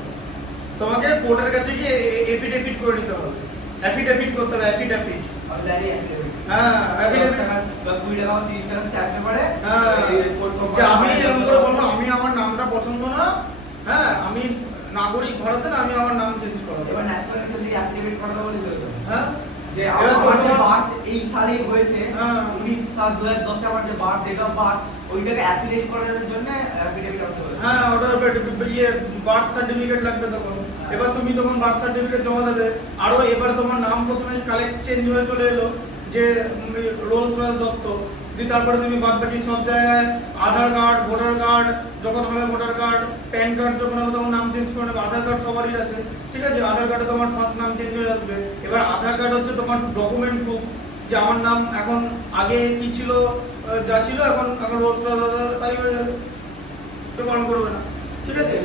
তোমাকে কোর্টের কাছে গিয়ে এফিডেভিট করে নিতে হবে, এফিডেভিট করতে হবে, এফিডেভিট। আমি জানি এফিডেভিট। হ্যাঁ, এফিডেভিট। 10 টাকা বা 20 টাকা 30 টাকা স্ট্যাম্প পেপারে হ্যাঁ, কোর্ট যে আমি এরকম করে বলবো আমি আমার নামটা পছন্দ না, হ্যাঁ আমি নাগরিক ভারতের, আমি আমার নাম চেঞ্জ করাবো। এবার ন্যাশনাল হেলথ থেকে এফিডেভিট করাতে বলেছিল তো। হ্যাঁ, যে এবার আমার যে তোমার- বার্থ এই সালেই হয়েছে, হ্যাঁ। 19/7/2010 এ আমার যে বার্থ ডেট অফ বার্থ ওইটাকে অ্যাফিলিয়েট করার জন্য এফিডেভিট করতে হবে। হ্যাঁ, ওটা ইয়ে বার্থ সার্টিফিকেট লাগবে তখন। এবার তুমি তখন বার্থ সার্টিফিকেট জমা দেবে। আরো এবার তোমার নাম প্রথমে কালেক্ট চেঞ্জ হয়ে চলে এলো যে রোলস রয়েস দত্ত, দিয়ে তারপরে তুমি বাদ বাকি সব জায়গায় আধার কার্ড, ভোটার কার্ড যখন হবে, ভোটার কার্ড, প্যান কার্ড যখন হবে তখন নাম চেঞ্জ করে নেবে। আধার কার্ড সবারই আছে, ঠিক আছে? আধার কার্ডে তোমার ফার্স্ট নাম চেঞ্জ হয়ে আসবে। এবার আধার কার্ড হচ্ছে তোমার ডকুমেন্ট প্রুফ, যে আমার নাম এখন আগে কি ছিল, যা ছিল এখন এখন রোলস রয়েস তাই হয়ে যাবে, তো কারণ করবে না, ঠিক আছে?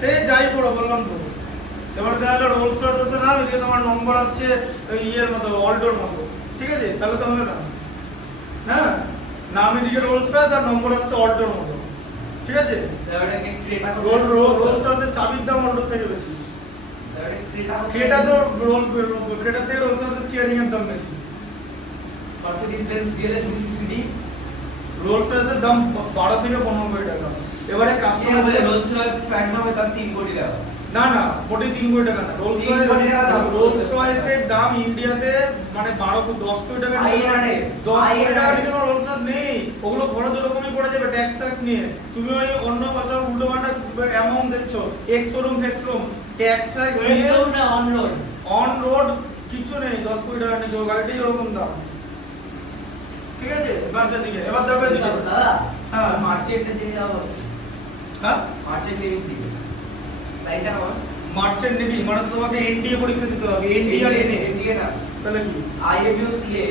সে যাই করো বললাম তো, এবার দেখা গেলো রোলস রয়েস হতে না যে তোমার নম্বর আসছে ইয়ের মতো অল্টোর মতো, ঠিক আছে? তাহলে তো হবে না, হ্যাঁ নাম এদিকে রোলস রয়েস আর নম্বর আসছে অল্টোর মতো, ঠিক আছে? রোলস রয়েসের চাবির দাম অল্টোর থেকে বেশি, ক্রেটা তো ক্রেটা থেকে রোলস রয়েসের স্টিয়ারিং এর দাম বেশি। Mercedes Benz GLS 360D Rolls রয়েসের দাম 12 থেকে 15 কোটি টাকা। এবারে কাস্টমার রোলস রয়েস প্ল্যাটিনামের দাম 3 কোটি টাকা। না না, কোটি 3 কোটি টাকা না, রোলস রয়েসের দাম ইন্ডিয়াতে মানে 10 কোটি টাকা নিয়ে 10 কোটি টাকা নিয়ে কোনো রোলস রয়েস নেই, ওগুলো খরচ ওরকমই পড়ে যাবে ট্যাক্স নিয়ে। তুমি ওই অন্য বছর উল্টো পাল্টা অ্যামাউন্ট দেখছো, এক্স শোরুম ট্যাক্স নিয়ে অন রোড কিছু নেই, 10 কোটি টাকা নিয়ে গাড়িটাই ওরকম দাম, ঠিক আছে? বাসের দিকে এবার যাবে দাদা, হ্যাঁ মার্চেন্টের দিকে যাবো, হ্যাঁ মার্চেন্ট নেভির দিকে লাইনটা আমার মার্চেন্ট নেভি মানে তোমাকে এনডিএ পরীক্ষা দিতে হবে, এনডিএ আর এনএ, এনডিএ না, তাহলে কি IMUCAA,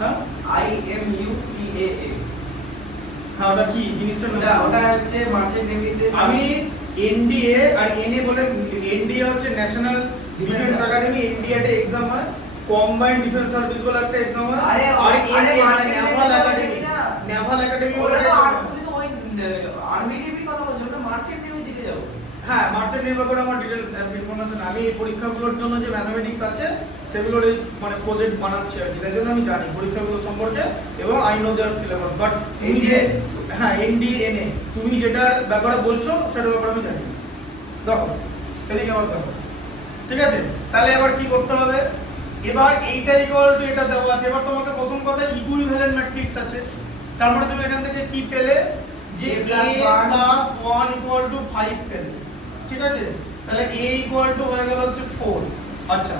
হ্যাঁ IMUCAA, হ্যাঁ ওটা কি জিনিসটা ওটা ওটা হচ্ছে মার্চেন্ট নেভিতে। আমি এনডিএ আর এনএ বলে, এনডিএ হচ্ছে ন্যাশনাল ডিফেন্স একাডেমি, এনডিএতে এক্সাম হয়, কম্বাইন্ড ডিফেন্স সার্ভিস বলে একটা এক্সাম হয়, আর এনএ মানে নেভাল একাডেমি, নেভাল একাডেমি বলে ওটা তো একটা আর তুমি তো ওই আর্মি নেভির কথা বলছো, ওটা মার্চেন্ট নেভির দিকে যাবো। হ্যাঁ মার্চেন্ট নেভি ব্যাপারে আমার ডিটেইলস ইনফরমেশন, আমি এই পরীক্ষাগুলোর জন্য যে ম্যাথমেটিক্স আছে সেগুলোর এই মানে প্রজেক্ট বানাচ্ছি আর কি, তাই জন্য আমি জানি পরীক্ষাগুলো সম্পর্কে এবং I know their syllabus. But তুমি যে হ্যাঁ এনডিএনএ তুমি যেটা ব্যাপারে বলছো সেটার ব্যাপারে আমি জানি। দেখো সেদিকে আবার দেখো, ঠিক আছে? তাহলে এবার কি করতে হবে, এবার এইটা ইকুয়াল টু এটা দেওয়া আছে, এবার তোমাকে প্রথম কথা ইকুইভ্যালেন্ট ম্যাট্রিক্স আছে, তার মানে তুমি এখান থেকে কি পেলে যে a plus 1 equal to 5 পেলে, ঠিক আছে? তাহলে a equal to হয়ে গেল হচ্ছে 4, আচ্ছা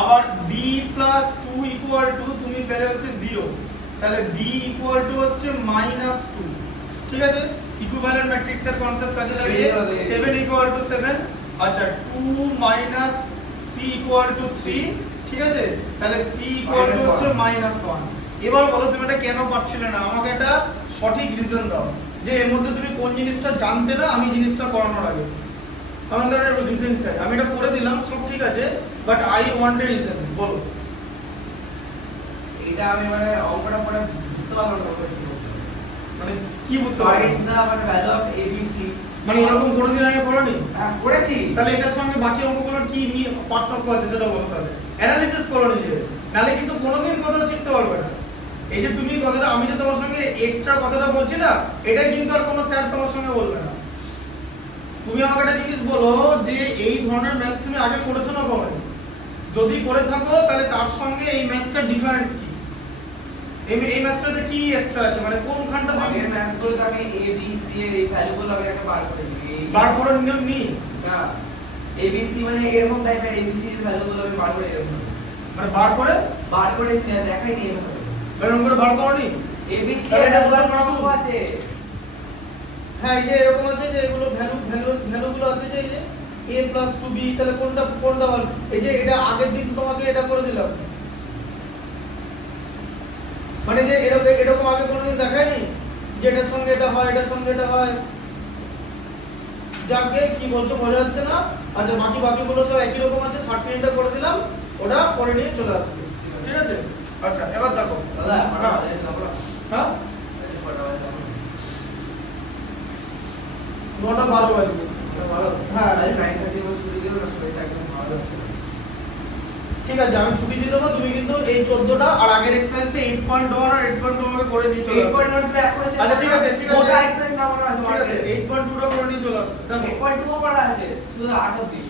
আবার b plus 2 equal to তুমি পেলে হচ্ছে 0, তাহলে b equal to হচ্ছে -2, ঠিক আছে? ইকুইভ্যালেন্ট ম্যাট্রিক্স এর কনসেপ্ট কাজে লাগিয়ে 7 equal to 7, আচ্ছা 2 minus c equal to 3, ঠিক আছে? তাহলে c equal to হচ্ছে -1। এবার বলো তুমি এটা কেন পারছিলে না, আমাকে একটা সঠিক রিজন দাও যে এর মধ্যে তুমি কোন জিনিসটা জানতে না আমি জিনিসটা করানোর আগে, আমাদের একটা রিজন চাই। আমি এটা করে দিলাম সব ঠিক আছে, but I want a reason, বলো। এটা আমি মানে অঙ্কটা পরে বুঝতে পারলাম না মানে কি বুঝতে পারলে? ফাইন্ড দা মানে ভ্যালু অফ এবিসি, মানে এরকম কোনোদিন আগে করোনি? হ্যাঁ করেছি। তাহলে এটার সঙ্গে বাকি অঙ্কগুলোর কি পার্থক্য আছে সেটা বলো, তাহলে অ্যানালিসিস করো নিজে, নালে কিন্তু কোনোদিন কথা শিখতে পারবে না। এই যে তুমি কথাটা আমি যে তোমার সঙ্গে এক্সট্রা কথাটা বলছি না, এটা কিন্তু আর কোনো স্যার তোমার সঙ্গে বলবে না। তুমি আমাকে একটা জিনিস বলো যে এই ধরনের ম্যাথ তুমি আগে করেছো না কখনো? যদি করে থাকো তাহলে তার সঙ্গে এই ম্যাথসটার ডিফারেন্স কি, এই ম্যাথসটাতে কি এক্সট্রা আছে, মানে কোনখানটা তুমি আগের ম্যাথসগুলোতে আমি এ বি সি এর এই ভ্যালুগুলো আমি আগে বার করে নিই, বার করে নি না এবিসি মানে এরকম টাইপের এবিসি এর ভ্যালুগুলো আমি বার করে এরকম মানে বার করে দেখাই নি এরকম এরকম করে বার করনি? এবিসি তাহলে এর এটা ভ্যালু বলতে কত আছে? হ্যাঁ এই যে এরকম আছে যে এগুলো ভ্যালুগুলো আছে যে এই যে a plus 2b, তাহলে কোনটা বল? এই যে এটা আগের দিন তোমাকে এটা করে দিলাম, মানে যে এরকম আগে কোনোদিন দেখায়নি যে এটার সঙ্গে এটা হয়, এটার সঙ্গে এটা হয়। যাকে কি বলছো বোঝা যাচ্ছে না? আচ্ছা বাকিগুলো সব একই রকম আছে, 13টা করে দিলাম, ওটা পরে নিয়ে চলে আসবে, ঠিক আছে? আচ্ছা এবার দেখো দাদা হ্যাঁ 9টা 12 বাজে, হ্যাঁ ঠিক আছে আমি ছুটি দিয়ে দেবো, তুমি কিন্তু এই 14টা আর আগের এক্সারসাইজটা 8.1 আর 8.2 আমাকে করে নিয়ে চলে আসবে। 8.1 ব্যাক করেছে। আচ্ছা ঠিক আছে ওটা এক্সারসাইজ না মনে আছে, ঠিক আছে 8.2টা করে নিয়ে চলে আসবে। দেখো 8.2 করা আছে, শুধু 8 অবধি।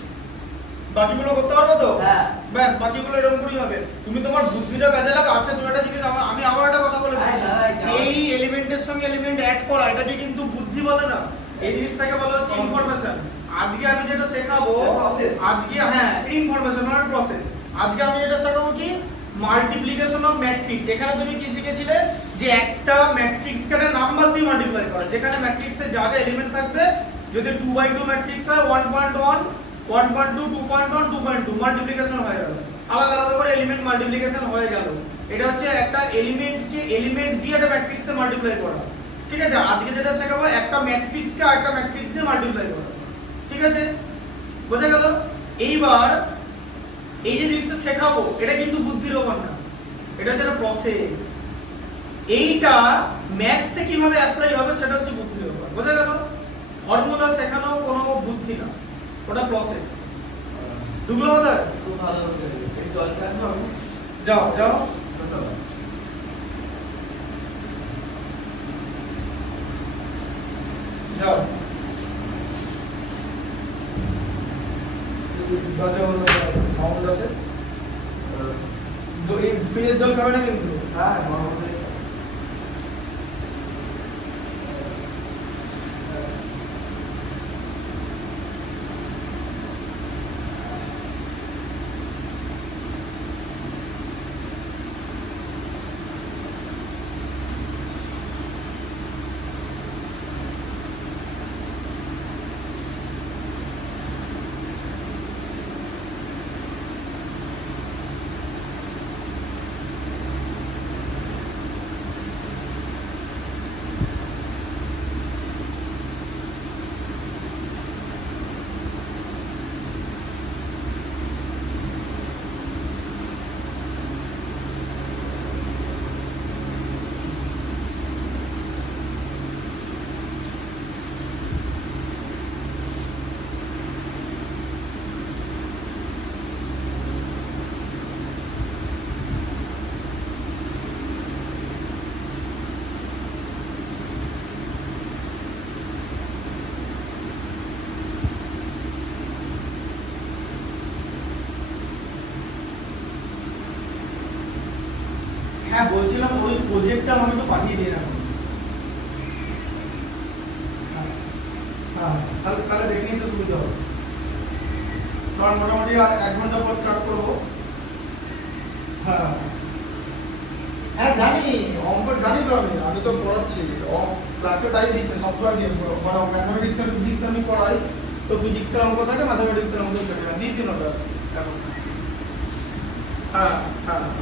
বাকিগুলো করতে পারবে তো? হ্যাঁ ব্যাস বাকিগুলো এরকম করেই হবে। তুমি তোমার বুদ্ধিটা কাজে লাগা। আচ্ছা তুমি একটা জিনিস আমি আবার একটা কথা বলে দিচ্ছি, এই এলিমেন্টের সঙ্গে এলিমেন্ট অ্যাড করা এটাকে কিন্তু বুদ্ধি বলে না, এই জিনিসটাকে বলা হচ্ছে ইনফরমেশন। আজকে আমি যেটা শেখাবো প্রসেস, আজকে হ্যাঁ ইনফরমেশন নট প্রসেস। আজকে আমি যেটা শেখাবো কি মাল্টিপ্লিকেশন অফ ম্যাট্রিক্স। এখানে তুমি কি শিখেছিলে যে একটা ম্যাট্রিক্সকে নাম্বার দিয়ে মাল্টিপ্লাই করা, যেখানে ম্যাট্রিক্সে যা যা এলিমেন্ট থাকবে, যদি 2/2 ম্যাট্রিক্স হয় 1.1, 1.2 2.1 2.2 মাল্টিপ্লিকেশন হয়ে গেল, আলাদা আলাদা করে এলিমেন্ট মাল্টিপ্লিকেশন হয়ে গেল। এটা হচ্ছে একটা এলিমেন্টকে এলিমেন্ট দিয়ে একটা ম্যাট্রিক্সে মাল্টিপ্লাই করা। ঠিক আছে, আজকে যেটা শেখাবো একটা ম্যাট্রিক্সকে আরেকটা ম্যাট্রিক্স দিয়ে মাল্টিপ্লাই করা। ঠিক আছে, বোঝা গেল? এইবার এই যে জিনিসটা শেখাবো এটা কিন্তু বুদ্ধির ব্যাপার না, এটা হচ্ছে একটা প্রসেস। এইটা ম্যাথসে কিভাবে অ্যাপ্লাই হবে সেটা হচ্ছে বুদ্ধির ব্যাপার। বোঝা গেল? ফর্মুলা শেখানো কোনো বুদ্ধি না, ওটা প্রসেস। ঢুকলো মাথায়? খুব ভালো হচ্ছে। এই জল খান তো আমি। যাও যাও যাও, দরজা বন্ধ করো, সাউন্ড আছে। তো এই ফ্রিজের জল খাবে না কিন্তু। হ্যাঁ, বড় করে। হ্যাঁ বলছিলাম ওই প্রজেক্টটা আমাকে একটু পাঠিয়ে দিয়ে রাখুন। হ্যাঁ তাহলে দেখে নিতে সুবিধা হবে, কারণ মোটামুটি আর 1 ঘন্টা পর স্টার্ট করবো। হ্যাঁ হ্যাঁ জানি, অঙ্ক জানি তো, আমি তো পড়াচ্ছি, ক্লাসে তাই দিচ্ছে, সব ক্লাসে মানে ম্যাথামেটিক্স আর ফিজিক্স আমি পড়াই, তো ফিজিক্সের অঙ্ক থাকে, ম্যাথামেটিক্সের অঙ্ক থাকে, দিয়ে দিন ওটা এখন। হ্যাঁ হ্যাঁ হ্যাঁ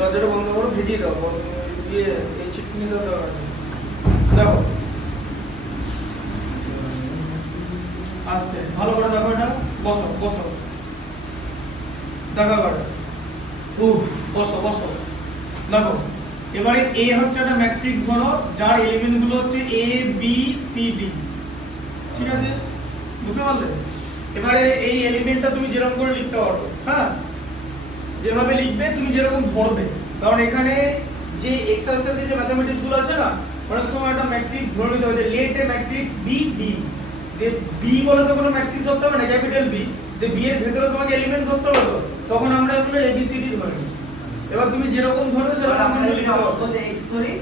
দরজাটা বন্ধ করো, ভিজিয়ে দাও দিয়ে এই চিটকিনি দাও। দেখো আস্তে ভালো করে দেখো, এটা বসো বসো, দেখো করে বসো বসো। দেখো এবারে এ হচ্ছে একটা ম্যাট্রিক্স ধরো যার এলিমেন্ট গুলো হচ্ছে এ বি সি ডি। ঠিক আছে, বুঝতে পারলে? এবারে এই এলিমেন্টটা তুমি যেরকম করে লিখতে পারো, হ্যাঁ যেভাবে লিখবে তুমি যেরকম ধরবে, কারণ এখানে যে এক্সারসাইজে যে ম্যাথমেটিক্স গুলো আছে না, অনেক সময় একটা ম্যাট্রিক্স ধরে নিতে হবে, let a matrix B D, যে বি বলে তো কোনো ম্যাট্রিক্স ধরতে হবে না, ক্যাপিটাল বি, যে বি এর ভেতরে তোমাকে এলিমেন্ট ধরতে হবে, তো তখন আমরা এগুলো এ বি সি ডি ধরি। এবার তুমি যেরকম ধরবে সেরকম আমরা কিন্তু যদি লিখতে হবে। বলতে x ধরি,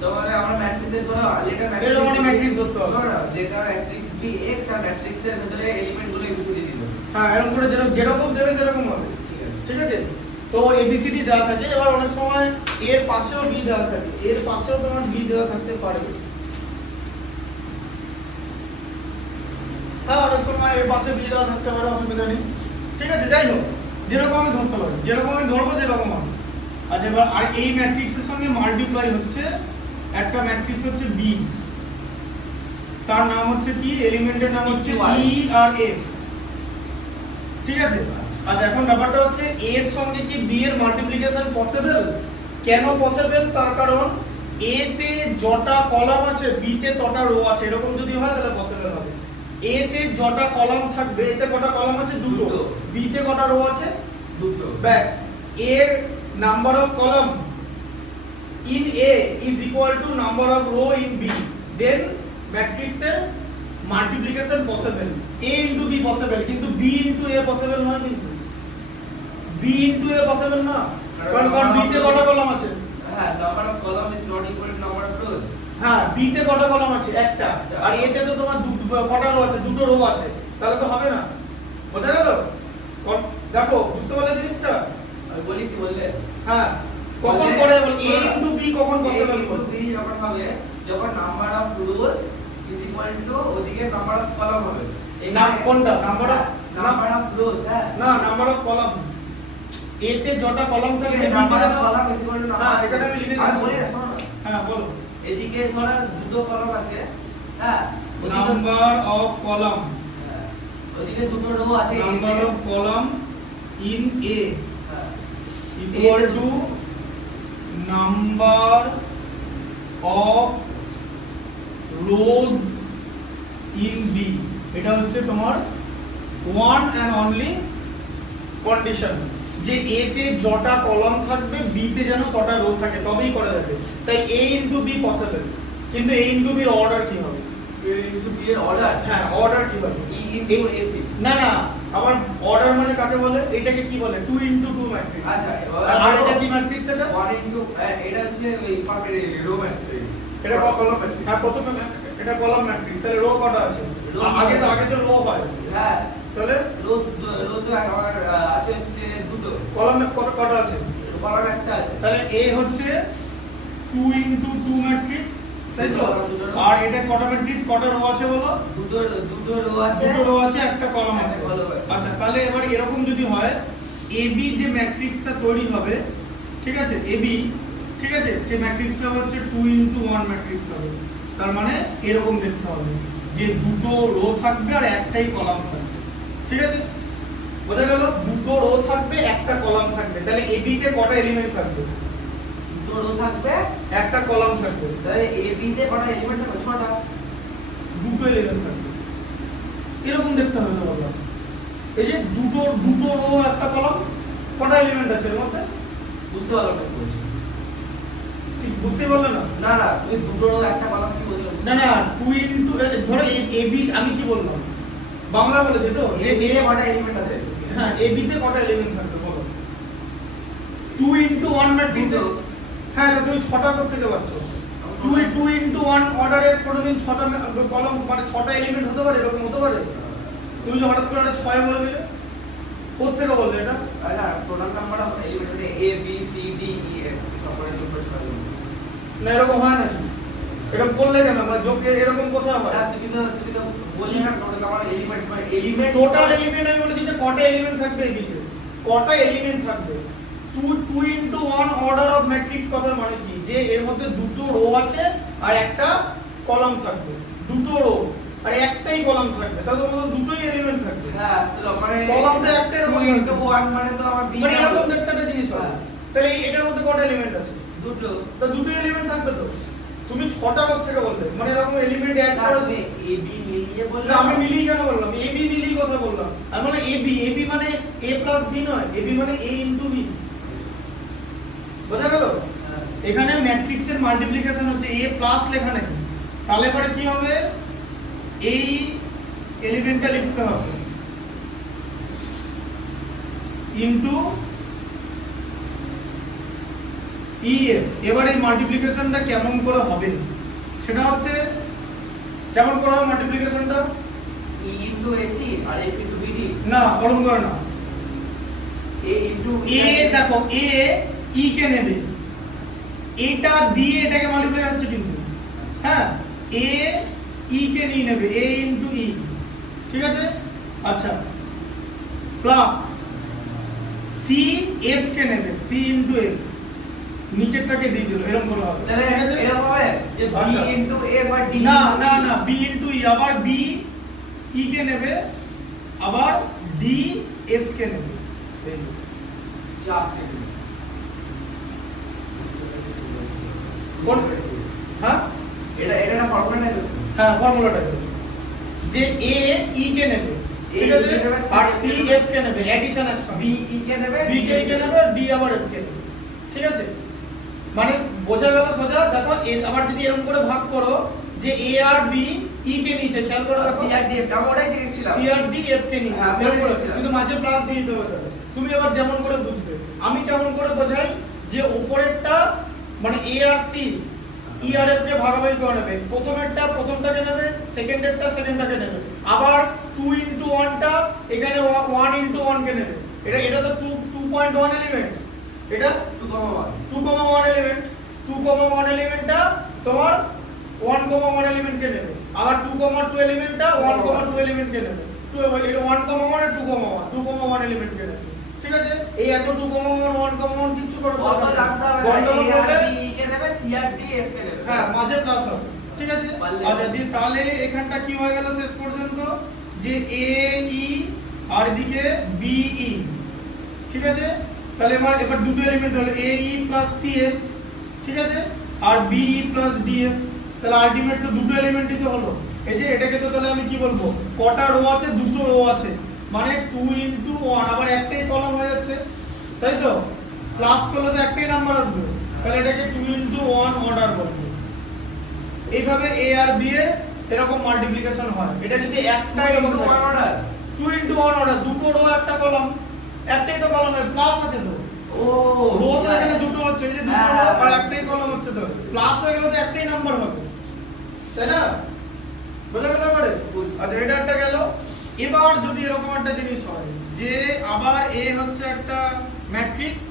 তাহলে আমরা ম্যাট্রিক্সের ধরো লেটার ম্যাট্রিক্স এরকম একটা ম্যাট্রিক্স ধরতে হবে। লেটার ম্যাট্রিক্স বি x আর ম্যাট্রিক্সের ভিতরে এলিমেন্টগুলো এবিসিডি দিতে হবে। হ্যাঁ এরকম করে যেরকম দেবে সেরকম হবে। ঠিক আছে, তো এবিসিডি দেওয়া থাকে, এবার অনেক সময় এর পাশেও বি দেওয়া থাকে, এর পাশেও তোমার বি দেওয়া থাকতে পারে। হ্যাঁ অনেক সময় এর পাশে বি দেওয়া থাকতে পারে, অসুবিধা নেই। ঠিক আছে, যাই হোক যেরকম আমি ধরতে পারি, যেরকম আমি ধরবো সেরকম হবে। আচ্ছা এবার আর এই ম্যাট্রিক্সের সঙ্গে মাল্টিপ্লাই হচ্ছে একটা ম্যাট্রিক্স হচ্ছে বি, তার নাম হচ্ছে কি, এলিমেন্টের নাম হচ্ছে ই আর এফ। ঠিক আছে, আচ্ছা এখন ব্যাপারটা হচ্ছে এর সঙ্গে কি বি এর মাল্টিপ্লিকেশন পসিবল? কেন পসিবল? তার কারণ এ তে যটা কলাম আছে বি তে তটা রো আছে, এরকম যদি হয় তাহলে পসিবল হবে। এ তে যটা কলাম থাকবে, এতে কটা কলাম আছে? দুটো। বি তে কটা রো আছে? দুটো। ব্যাস, এর number of column in A is equal to number of row in B, then ম্যাট্রিক্সের multiplication possible. a into b possible, কিন্তু b ইনটু a পসিবল নয়, কিন্তু b ইনটু a পসিবল না, কারণ b তে কটা কলাম আছে? হ্যাঁ, number of column is not equal to number of rows. হ্যাঁ b তে কটা কলাম আছে? একটা। আর a তে তো তোমার কটা রো আছে? দুটো রো আছে, তাহলে তো হবে না। বোঝা গেল? দেখো বুঝতে পারলে জিনিসটা? আমি বলি কি বললে? হ্যাঁ, কখন করে বল a into b কখন পসিবল a into b যখন হবে, যখন number of rose is equal two ওদিকে নাম্বার অফ কলাম হবে। এই নাম কোনটা? নাম্বার অফ রোজ, হ্যাঁ না, নাম্বার অফ কলাম। a তে যটা কলাম থাকবে b তে number of column is equal two হ্যাঁ, এখানে আমি লিখে আমি দিচ্ছি। বলি না, শোনো না। হ্যাঁ বলো। এদিকে ধরো দুটো কলাম আছে, হ্যাঁ নাম্বার অফ কলাম, ওদিকে দুটো রো আছে, number of column in a হ্যাঁ equal to number of rows in b। এটা হচ্ছে তোমার one and only condition, যে a তে যটা কলাম থাকবে b তে যেন তটা রো থাকে, তবেই করা যাবে। তাই a into b পসিবল, কিন্তু a into b এর অর্ডার কি হবে? a into b এর অর্ডার, হ্যাঁ অর্ডার কি হবে? e into ac। না না, আবার অর্ডার মানে কাকে বলে? এটাকে কি বলে? 2 into 2 ম্যাট্রিক্স। আচ্ছা, আর এটা কি ম্যাট্রিক্স? এটা 1 into এটা হচ্ছে ওই পার্টের রো ম্যাট্রিক্স। এটা কলাম ম্যাট্রিক্স। হ্যাঁ প্রথমে এটা কলাম ম্যাট্রিক্স। তাহলে রো কটা আছে? আগে তো রো হয়। হ্যাঁ, তাহলে রো তো আমার আছে হচ্ছে দুটো, কলাম কটা আছে? কলাম একটা আছে। তাহলে a হচ্ছে 2 into 2 ম্যাট্রিক্স, তাই তো? দুটো row। আর এটা কটা ম্যাট্রিক্স, কটা রো আছে বলো? দুটো রো আছে, দুটো রো আছে, একটা কলাম আছে। একটা column আছে। আচ্ছা, তাহলে এবার এরকম যদি হয় ab যে ম্যাট্রিক্সটা তৈরি হবে, ঠিক আছে, ab, ঠিক আছে, সেই ম্যাট্রিক্সটা হচ্ছে 2 into 1 ম্যাট্রিক্স হবে। তার মানে এরকম দেখতে হবে যে দুটো রো থাকবে আর একটাই কলাম থাকবে, ঠিক আছে? বোঝা গেল? দুটো রো থাকবে, একটা কলাম থাকবে। তাহলে ab তে কটা এলিমেন্ট থাকবে? দুটো রো থাকবে, একটা কলাম থাকবে। তাহলে a b তে কটা এলিমেন্ট থাকবে? 6টা। দুটো এলিমেন্ট থাকবে, এরকম দেখতে হবে তো বাবা। এই যে দুটো রো একটা কলাম, কটা এলিমেন্ট আছে এর মধ্যে? বুঝতে পারলাম না কি বলছো? ঠিক বুঝতে পারলে না? না না, তুমি দুটো রো একটা কলাম কি বলছো? না না, 2 into ধরো ab, আমি কি বললাম? বাংলা বলেছে তো যে a b তে কটা এলিমেন্ট আছে? হ্যাঁ, ab তে কটা এলিমেন্ট থাকবে বলো? 2 into 1 ম্যাট্রিক্স। হ্যাঁ, তো তুমি 6টা করতে থেকে পারছো। 2 into 1 অর্ডারের কোনোদিন 6টা কলাম মানে 6টা এলিমেন্ট হতে পারে, এরকম হতে পারে? তুমি যে হঠাৎ করে একটা 6 বলে দিলে, কোথা থেকে বললে এটা? না, টোটাল নাম্বার অফ এলিমেন্ট মানে a b c d e f সবকটা যোগ করে 6 হবে। না এরকম হয় নাকি? এটা বললে কেন? মানে যোগ এরকম কোথায় হয়? না, তুমি তো বললে না টোটাল নাম্বার এলিমেন্টস মানে এলিমেন্ট টোটাল এলিমেন্ট আমি বলেছি যে কটা এলিমেন্ট থাকবে এই দিকে, কটা এলিমেন্ট থাকবে। 2 into 1 অর্ডার অফ ম্যাট্রিক্স কথার মানে কি? যে এর মধ্যে দুটো রো আছে আর একটা কলাম থাকবে, দুটো রো আর একটাই কলাম থাকবে, তাহলে তোমাদের দুটোই এলিমেন্ট থাকবে। হ্যাঁ, তো মানে কলাম তো একটা এরকম 2 into 1 মানে তো আমার b মানে এরকম দেখতে একটা জিনিস হবে। হ্যাঁ। তাহলে এটার মধ্যে কটা এলিমেন্ট আছে? দুটো। তা দুটো এলিমেন্ট থাকবে তো। তুমি 6টা কোথা থেকে বললে? মানে এরকম এলিমেন্ট অ্যাড না, করে তুমি a b মিলিয়ে বললে না, আমি মিলিয়ে কেন বললাম? ab মিলিয়ে কথা বললাম। আমি বলে ab মানে a plus b নয়, ab মানে a into b। বোঝা গেল? হ্যাঁ। এখানে ম্যাট্রিক্সের মাল্টিপ্লিকেশন হচ্ছে a প্লাস লেখা নেই, তাহলে পরে কি হবে? এই এলিমেন্টটা লিখতে হবে ইনটু ef। এবার এই মাল্টিপ্লিকেশনটা কেমন করে হবে সেটা হচ্ছে, কেমন করে হবে মাল্টিপ্লিকেশনটা? e into ac আর f into bd। না, ওরকম করে না। a into a দেখো, a e কে নেবে, এটা দিয়ে এটাকে মাল্টিপ্লাই হচ্ছে কিন্তু, হ্যাঁ, a e কে নিয়ে নেবে, a into e, ঠিক আছে? আচ্ছা, প্লাস c f কে নেবে, c into f, নিচেরটাকে দিয়ে দিল, এরকম করে হবে, তাহলে ঠিক আছে? এরকম হবে যে b আচ্ছা। into f আর d না into না e। না, b into e, আবার b e কে নেবে, আবার d f কে নেবে, এই যে। চাপকে দিন। হ্যাঁ এটা না ফর্মুলা নাই তো? হ্যাঁ, ফর্মুলাটা কি? যে a e কে নেবে, ঠিক A, আছে, E কে নেবে, আর C c f কে নেবে, এডিশন একশন, b e কে নেবে, b কে e কে নেবে, d আবার f কে নেবে, ঠিক আছে? মানে বোঝা গেল সোজা? দেখো আবার যদি এরকম করে ভাগ করো যে a আর b e কে নিচে, খেয়াল করে দেখো, c আর d f আমি ওটাই দেখেছিলাম। c আর d f কে নিচে, হ্যাঁ, এরকম করে। বুঝেছিলাম। কিন্তু মাঝে প্লাস দিয়ে দিতে হবে। তুমি এবার যেমন করে বুঝবে, আমি কেমন করে বোঝাই যে উপরেরটা মানে a আর c ই আর এফ কে ভাগাভাগি করে নেবে, প্রথমেরটা প্রথমটাকে নেবে, সেকেন্ডেরটা সেকেন্ডটাকে নেবে, আবার 2 into 1 টা এখানে 1 into 1 কে নেবে। এটা তো 2.1 এলিমেন্ট, এটা 2,1 এলিমেন্ট, 2,1 এলিমেন্টটা তোমার 1,1 এলিমেন্ট কে নেবে। আর 2,2 এলিমেন্টটা 1,2 এলিমেন্ট কে নেবে। তো এটা 1,1 আর 2,1 এলিমেন্ট কে নেবে। ঠিক আছে, এই এত 2,1 1,1 কিছু করতে কত জানতে হবে গন্ডগোল করলে ARD কে নেবে CRD F কে নেবে। হ্যাঁ, মাঝে প্লাস হবে। ঠিক আছে, আচ্ছা দি তাহলে এখানটা কি হয়ে গেল শেষ পর্যন্ত যে AE আর এদিকে BE। ঠিক আছে, তাহলে এবার দুটো এলিমেন্ট হলো AE প্লাস CF। ঠিক আছে, আর BE প্লাস DF। তাহলে আলটিমেট তো দুটো এলিমেন্টই তো হলো। এই যে এটাকে তো তাহলে আমি কি বলবো, কটা রো আছে, দুটো রো আছে, মানে 2 into 1, আবার একটাই কলাম হয়ে যাচ্ছে, তাই তো? প্লাস করলে তো একটাই নাম্বার আসবে, তাহলে এটাকে 2 into 1 অর্ডার বলবো। এইভাবে A আর B এর এরকম মাল্টিপ্লিকেশন হয়। এটা যদি একটা এরকম 1 অর্ডার 2 into 1 অর্ডার, দুটো রো একটা কলাম, একটাই তো কলাম, প্লাস আছে তো। ও রো তো এখানে দুটো হচ্ছে, এই যে দুটো রো আর একটাই কলাম হচ্ছে, তো প্লাস হয়ে গেলে তো একটাই নাম্বার হবে, তাই না? বোঝা গেল এবারে? আচ্ছা, এটা একটা গেল। এবার যদি এরকম একটা জিনিস হয় যে আবার A হচ্ছে একটা ম্যাট্রিক্স,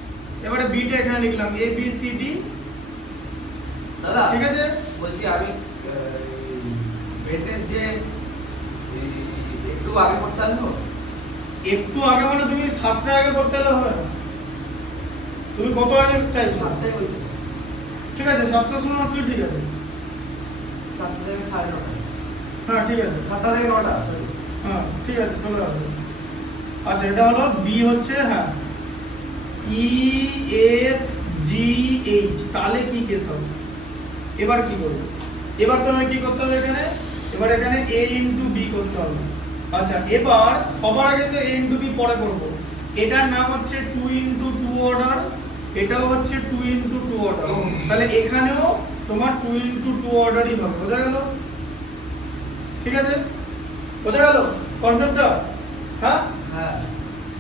এবারে B টা এখানে লিখলাম A B C D। দাদা ঠিক আছে, বলছি আমি ওয়েডনেসডে একটু আগে করতে আসবো। একটু আগে মানে তুমি 7টা আগে করতে এলে হবে না। তুমি কত আগে চাইছো? 7টায় বলছি, ঠিক আছে, 7টার সময় আসলে ঠিক আছে। 7টা থেকে 9:30। হ্যাঁ, ঠিক আছে, 7টা থেকে 9টা। হ্যাঁ ঠিক আছে, চলে আসবে। আচ্ছা, এটা হলো B হচ্ছে, হ্যাঁ, E F G H। তাহলে কি কেস হবে? এবার কি করব? এবার তোমাকে কি করতে হবে এখানে? এবার এখানে A into B করতে হবে। আচ্ছা, এবার সবার আগে তো A into B পরে করব। এটার নাম হচ্ছে 2 into 2 অর্ডার, এটাও হচ্ছে 2 into 2 অর্ডার। তাহলে এখানেও তোমার 2 into 2 অর্ডারই হবে। বোঝা গেল? ঠিক আছে, বোঝা গেল কনসেপ্টটা? হ্যাঁ হ্যাঁ,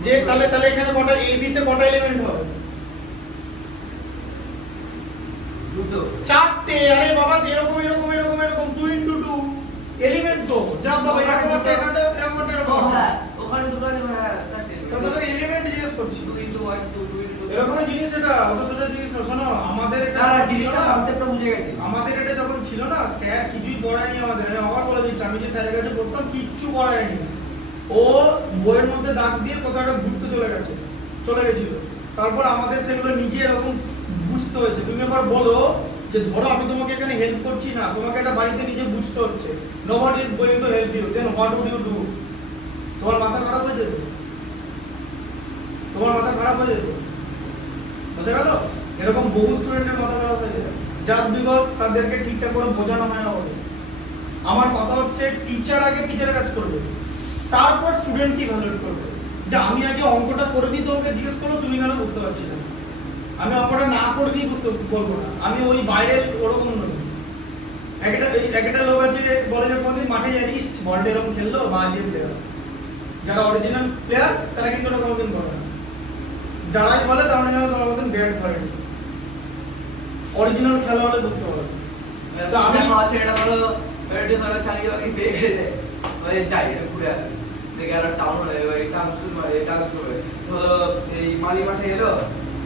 যে তাহলে এখানে কটা A B তে কটা এলিমেন্ট হবে? দুটো। 4টে। আরে বাবা, এরকম এরকম এরকম এরকম 2 into 2 এলিমেন্ট তো। যা বাবা, এরকম একটা এখানে এরকম একটা ও এরকম। হ্যাঁ, ওখানে দুটো আছে। হ্যাঁ, 4টে। তাহলে এলিমেন্ট জিজ্ঞেস করছি। 2 into 1 2 into 2। এরকম জিনিস, এটা অত সোজা জিনিস না। শোনো, আমাদের এটা না, ছিল জিনিসটা না। কনসেপ্টটা বুঝে গেছি। আমাদের এটা যখন ছিল না, স্যার কিছুই পড়ায়নি আমাদের। আমি আবার বলে দিচ্ছি, আমি যে স্যারের কাছে পড়তাম কিচ্ছু পড়ায়নি। ও বইয়ের মধ্যে দাগ দিয়ে কোথাও একটা ঘুরতে চলে গেছিল। তারপর আমাদের সেগুলো নিজে এরকম বুঝতে হয়েছে। তুমি এবার বলো যে ধরো আমি তোমাকে এখানে হেল্প করছি না, তোমাকে এটা বাড়িতে নিজে বুঝতে হচ্ছে। nobody is going to help you, then what would you do? তোমার মাথা খারাপ হয়ে যেত, তোমার মাথা খারাপ হয়ে যেত। বুঝা গেল? এরকম বহু স্টুডেন্টের মাথা খারাপ হয়ে যায় জাস্ট বিকজ তাদেরকে ঠিকঠাক করে বোঝানো হয় না বলে। আমার কথা হচ্ছে, টিচার আগে টিচারের কাজ করবে, তারপর স্টুডেন্ট কি ইভালুয়েট করবে। যে আমি আগে অঙ্কটা করে দিই, তোমাকে জিজ্ঞেস করো তুমি কেন বুঝতে পারছি না। আমি অঙ্কটা না করে দিই বুঝতে বলবো না। আমি ওই বাইরের ওরকম নই। একটা লোক আছে বলে যে কোনদিন মাঠে যাই, ইস বলটা এরকম খেললো, বাজে প্লেয়ার। যারা অরিজিনাল প্লেয়ার তারা কিন্তু ওটা কোনোদিন করে না। যারাই বলে তারা যেন তোমার মতন ব্যাট ধরে, অরিজিনাল খেলা হলে বুঝতে পারবে। তো আমি সেটা ধরো বেড়ে ধরো চালিয়ে বাকি পেয়ে গেছে, ওই যাই ঘুরে আসি, দেখে আর টাউন হলে ওই ডান্স করে ধরো এই মালি মাঠে এলো,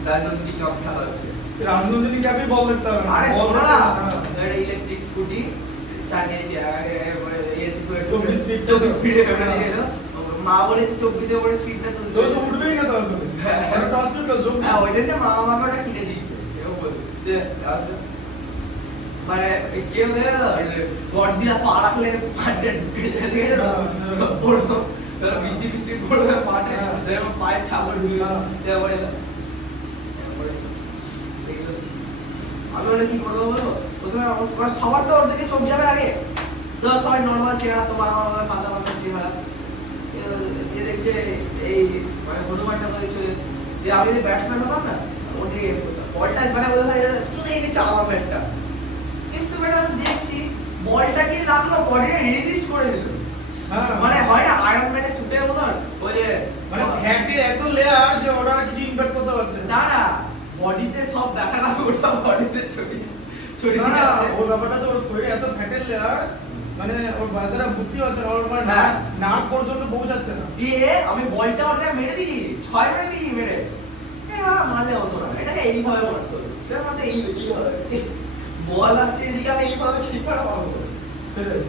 রাজনন্দিনী কাপ খেলা হচ্ছে। রাজনন্দিনী কাপে বল দেখতে হবে। আরে শোনো না, একটা ইলেকট্রিক স্কুটি চালিয়েছি, 24 স্পিডে বেরিয়ে এলো। মা বলেছে 24-এ ওপরে স্পিডটা তো উঠবেই না তো আসলে। ওটা ট্রান্সফার কর জব। হ্যাঁ, ওই জন্য মা আমাকে ওটা কিনে দিয়েছে। এরকম বলে যে মানে কেউ গডজিলা পা রাখলে মাঠে ঢুকে যায়, ঠিক আছে? ধরো বৃষ্টি পড়বে মাঠে, দেখো পায়ের ছাপ ঢুকে তারপরে আমি ওটা কি করবো বলো? প্রথমে সবার তো ওর দিকে চোখ যাবে আগে। ধর সবাই নর্মাল চেহারা, তোমার আমার পাতা চেহারা, এ দেখছে এই মানে হনুমানটা দেখছে যে আমি যদি ব্যাটসম্যান হতাম না, ওদিকে বলটা মানে বোঝা যায় শুধু চালালাম ব্যাটটা, কিন্তু ম্যাডাম দেখছি বলটা কি লাগলো বডি রেজিস্ট করে দিল। মানে হয় না আয়রন ম্যানের সুটের মতন, ওই যে মানে ফ্যাটের এত লেয়ার যে ওটা কিছু ইমপ্যাক্ট করতে পারছে না। বডিতে সব ব্যথা লাগবে, ওটা বডিতে ছড়িয়ে না, ওর ব্যাপারটা তো ওর শরীরে এত ফ্যাটের লেয়ার মানে ওর বাচ্চারা বুঝতে পারছে না, ওর মানে হ্যাঁ। নাক পর্যন্ত পৌঁছাচ্ছে না। দিয়ে আমি বলটা ওর গায়ে মেরে দিই, 6 মেরে দিই মেরে। মারলে হতো না, এটাকে এইভাবে মারতো। সেটা মারতে এইভাবে। বল আসছে এদিকে আমি এইভাবে শিকার মারবো। সেটাই।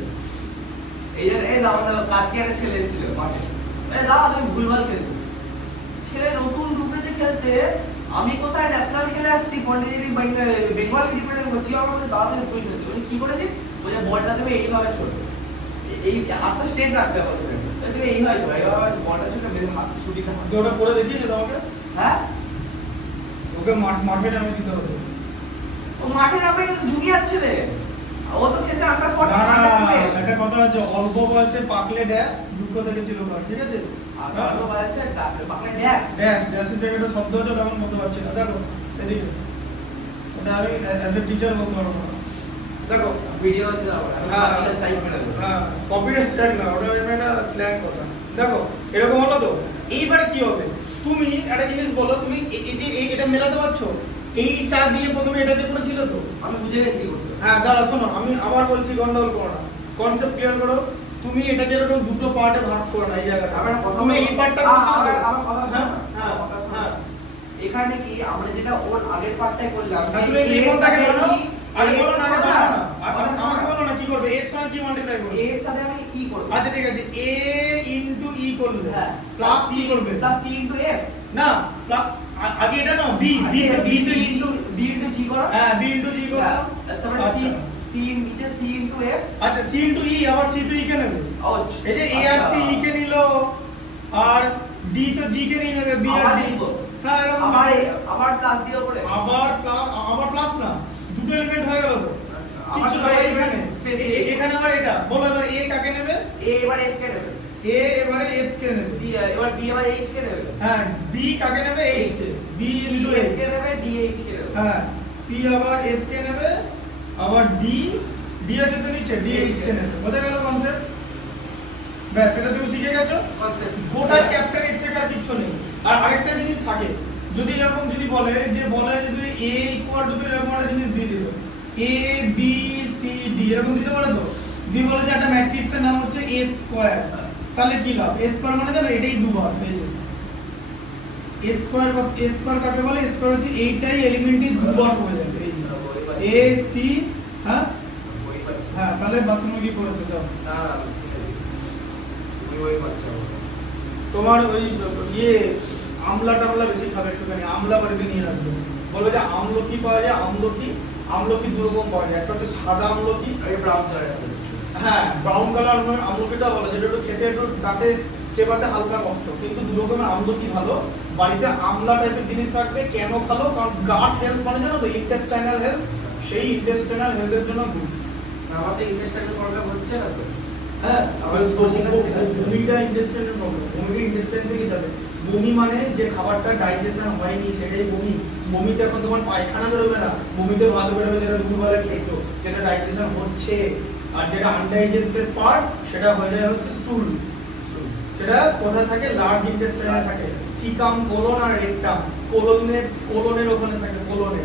এই যে এই দাও দাও কাজকে একটা ছেলে এসেছিল মাঠে। দাদা তুমি ভুলভাল খেলছো। ছেলে নতুন ঢুকেছে খেলতে, আমি কোথায় ন্যাশনাল খেলে আসছি, পন্ডিচেরি বেঙ্গল রিপ্রেজেন্ট করছি, আমার কাছে দাদা তুমি ভুল খেলছো। উনি কি করেছে, বলে বলটা তুমি এইভাবে ছোটো, এই হাতটা স্ট্রেট রাখতে হবে ছেলেকে। তুমি এইভাবে ছোটো, এইভাবে বলটা ছোটো, মেরে হাত শুটিটা। যে ওটা করে দেখিয়েছে তোমাকে? হ্যাঁ, ওকে মাঠে নামিয়ে দিতে হবে। ও মাঠে নামে কিন্তু জুনিয়র ছেলে, ও তো খেলতে আন্ডার 40 না, আন্ডার 12। একটা কথা আছে, অল্প বয়সে পাকলে ড্যাশ দুঃখ থেকে ছিল না, ঠিক আছে? আর ভালো বয়সে বাকলে ড্যাশ ড্যাশের জায়গাটা শব্দ আছে, ওটা আমি বলতে পারছি না। দেখো এদিকে, ওটা আমি অ্যাজ এ টিচার বলতে পারবো না। দেখো ভিডিও হচ্ছে না, আমি সাথে স্ট্রাইক মেরে দেব। হ্যাঁ, কপিরাইট স্ট্রাইক না, ওটা একটা স্ল্যাং কথা। দেখো এরকম হলো তো, এইবারে কি হবে, তুমি একটা জিনিস বলো, তুমি এই যে এটা মেলাতে পারছো, এইটা দিয়ে প্রথমে এটা দিয়ে করেছিল তো? আমি বুঝে গেছি কি করতে হবে। হ্যাঁ দাঁড়া, শোনো আমি আবার বলছি, গন্ডগোল করো না, কনসেপ্ট ক্লিয়ার করো। তুমি এটাকে এরকম দুটো পার্টে ভাগ করো না, এই জায়গাটা আমার কথা তুমি এই পার্টটা আমার কথা হ্যাঁ শোনো। হ্যাঁ হ্যাঁ। এখানে কি আমরা যেটা ওর আগের পার্টটাই করলাম, তুমি এই কোনটাকে বলো, আগে বলো না, আগে বলো না, আমাকে আমাকে বলো না কি করবে, এর সঙ্গে কি মাল্টিপ্লাই করবে? এর সাথে আমি ই করব। আচ্ছা ঠিক আছে, a ইনটু ই করলে হ্যাঁ, প্লাস কি করবে? Plus c into f। না, আগে এটা না, b b ইনটু g করো। হ্যাঁ, b ইনটু জি করো। তারপরে c নিচে c ইনটু f। আচ্ছা, c ইনটু ই, আবার c টু ই কে নেবে। ও এই যে a আর c ই কে নিলো, আর d তো g কে নিয়ে নেবে, b আর d। হ্যাঁ, এরকম আবার প্লাস দিয়ে উপরে। আবার প্লাস না, দুটো এলিমেন্ট হয়ে গেল তো। কিছু না, আবার এখানে এখানে আবার এটা বলো, এবার a কাকে নেবে? a এবার f কে নেবে, a এবারে f কে নেবে, c এবার b এবার h কে নেবে, হ্যাঁ b কাকে নেবে? h কে, b c into f h। কে নেবে, d h কে নেবে। হ্যাঁ, c আবার f কে নেবে, আবার d আছে তো নিচে, d h কে নেবে। বোঝা গেল কনসেপ্ট? ব্যাস, এটা তুমি শিখে গেছো। কনসেপ্ট গোটা চ্যাপ্টারে এর থেকে আর কিছু নেই। আর আরেকটা জিনিস থাকে, যদি এরকম যদি বলে যে যদি a ইকুয়াল টু এরকম একটা জিনিস দিয়ে দিল, a b c d এরকম দিতে পারে তো, দিয়ে বলে যে একটা ম্যাট্রিক্সের নাম হচ্ছে a স্কয়ার, তাহলে কি লাভ? a স্কয়ার মানে জানো, এটাই দুবার, এই যে a স্কয়ার কাকে বলে? a স্কয়ার হচ্ছে এইটাই এলিমেন্টই দুবার হয়ে যাবে, এই a c। হ্যাঁ হ্যাঁ, তাহলে বাথরুমে কি করেছো? দাও না তুমি ওই বাচ্চা তোমার ওই ইয়ে আমলা টামলা বেশি খাবে, একটুখানি আমলা বাড়িতে নিয়ে রাখবে। বলবে যে আমলকি পাওয়া যায়, আমলকি দু রকম পাওয়া যায়, একটা হচ্ছে সাদা আমলকি, আরে ব্রাউন কালার। হ্যাঁ ব্রাউন কালার আমলকিটা বলে, যেটা একটু খেতে একটু দাঁতে চেবাতে হালকা কষ্ট, কিন্তু দু রকমের আমলকি ভালো। বাড়িতে আমলা টাইপের জিনিস রাখবে, কেন ভালো? কারণ গাট হেলথ মানে জানো তো, ইন্টেস্টাইনাল হেলথ, সেই ইন্টেস্টাইনাল হেলথের জন্য গুড। আমাদের ইন্টেস্টাইনাল প্রবলেম হচ্ছে না তো। হ্যাঁ, আবার বমিটা ইন্টেস্টাইনের প্রবলেম, বমিটা ইন্টেস্টাইন থেকে যাবে। বমি মানে যে খাবারটা ডাইজেশন হয়নি সেটাই বমি। বমিতে এখন তোমার পায়খানা বেরোবে না, বমিতে ভাত বেরোবে, যেটা দুপুরবেলা খেয়েছো, যেটা ডাইজেশন হচ্ছে। আর যেটা আনডাইজেস্টেড পার্ট সেটা হয়ে যায় হচ্ছে স্টুল। সেটা কোথায় থাকে? লার্জ ইন্টেস্টাইনে থাকে, সিকাম, কোলন আর রেকটাম। কোলনের ওখানে থাকে, কোলনে,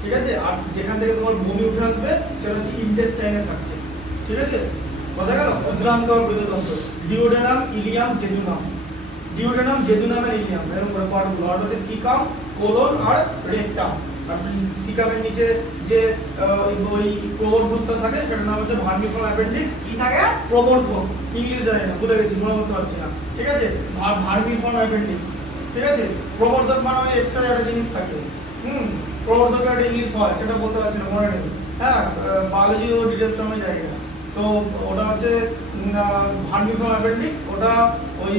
ঠিক আছে? আর যেখান থেকে তোমার বমি উঠে আসবে সেটা হচ্ছে ইন্টেস্টাইনে থাকছে, ঠিক আছে? বোঝা গেল? ক্ষুদ্রান্ত আর বৃহদন্ত, duodenum, ileum, jejunum. Duodenum, jejunum আর ইলিয়াম, এরকম করে পার্টগুলো। আর হচ্ছে সিকাম, কোলন আর রেকটাম। আর সিকামের নিচে যে ওই প্রবর্ধকটা থাকে সেটার নাম হচ্ছে ভার্মিফর্ম অ্যাপেন্ডিক্স। কি থাকে? প্রবর্ধক, ইংলিশ জানি না, ভুলে গেছি, মনে করতে পারছি না, ঠিক আছে? ভার্মিফর্ম অ্যাপেন্ডিক্স, ঠিক আছে? প্রবর্ধক মানে ওই এক্সট্রা একটা জিনিস থাকে, প্রবর্ধক একটা ইংলিশ হয়, সেটা বলতে পারছি না, মনে নেই। হ্যাঁ, বায়োলজি ও ডিটেলসটা আমি জানি না। তো ওটা হচ্ছে ভার্মিফর্ম অ্যাপেন্ডিক্স। ওটা ওই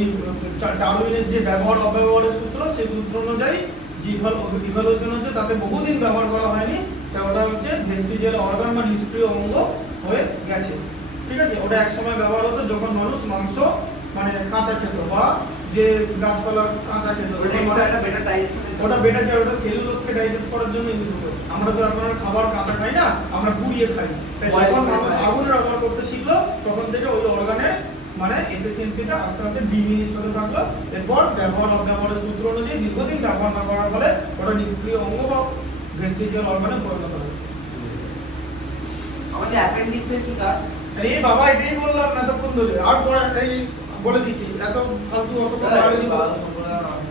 ডারউইনের যে ব্যবহার অব্যবহারের সূত্র, সেই সূত্র অনুযায়ী যে ইভ্যালুয়েশন হচ্ছে তাতে বহুদিন ব্যবহার করা হয়নি, তাই ওটা হচ্ছে ভেস্টিজিয়াল অর্গান বা নিষ্ক্রিয় অঙ্গ হয়ে গেছে, ঠিক আছে? ওটা এক সময় ব্যবহার হতো যখন মানুষ মাংস মানে কাঁচা খেত, বা যে গাছপালা কাঁচা খেত, ওটা বেটার যায়, ওটা সেলুলোজকে ডাইজেস্ট করার জন্য ইউজ হতো। আমরা তো এখন আর খাবার কাঁচা খাই না, আমরা পুড়িয়ে খাই। তাই যখন মানুষ আগুন ব্যবহার করতে শিখলো তখন থেকে ওই অর্গানের মানে এফিসিয়েন্সিটা আস্তে আস্তে ডিমিনিশ হতে থাকলো। এরপর ব্যবহার অব্যবহারের সূত্র অনুযায়ী দীর্ঘদিন ব্যবহার না করার ফলে ওটা নিষ্ক্রিয় অঙ্গ বা ভেস্টিজিয়াল অর্গানে পরিণত হয়েছে। আমাদের অ্যাপেন্ডিক্সের কি কাজ? আরে বাবা এটাই বললাম না এতক্ষণ ধরে আর পরে এই বলে দিচ্ছি এত ফালতু অত কথা হ্যাঁ, বলে বাবা,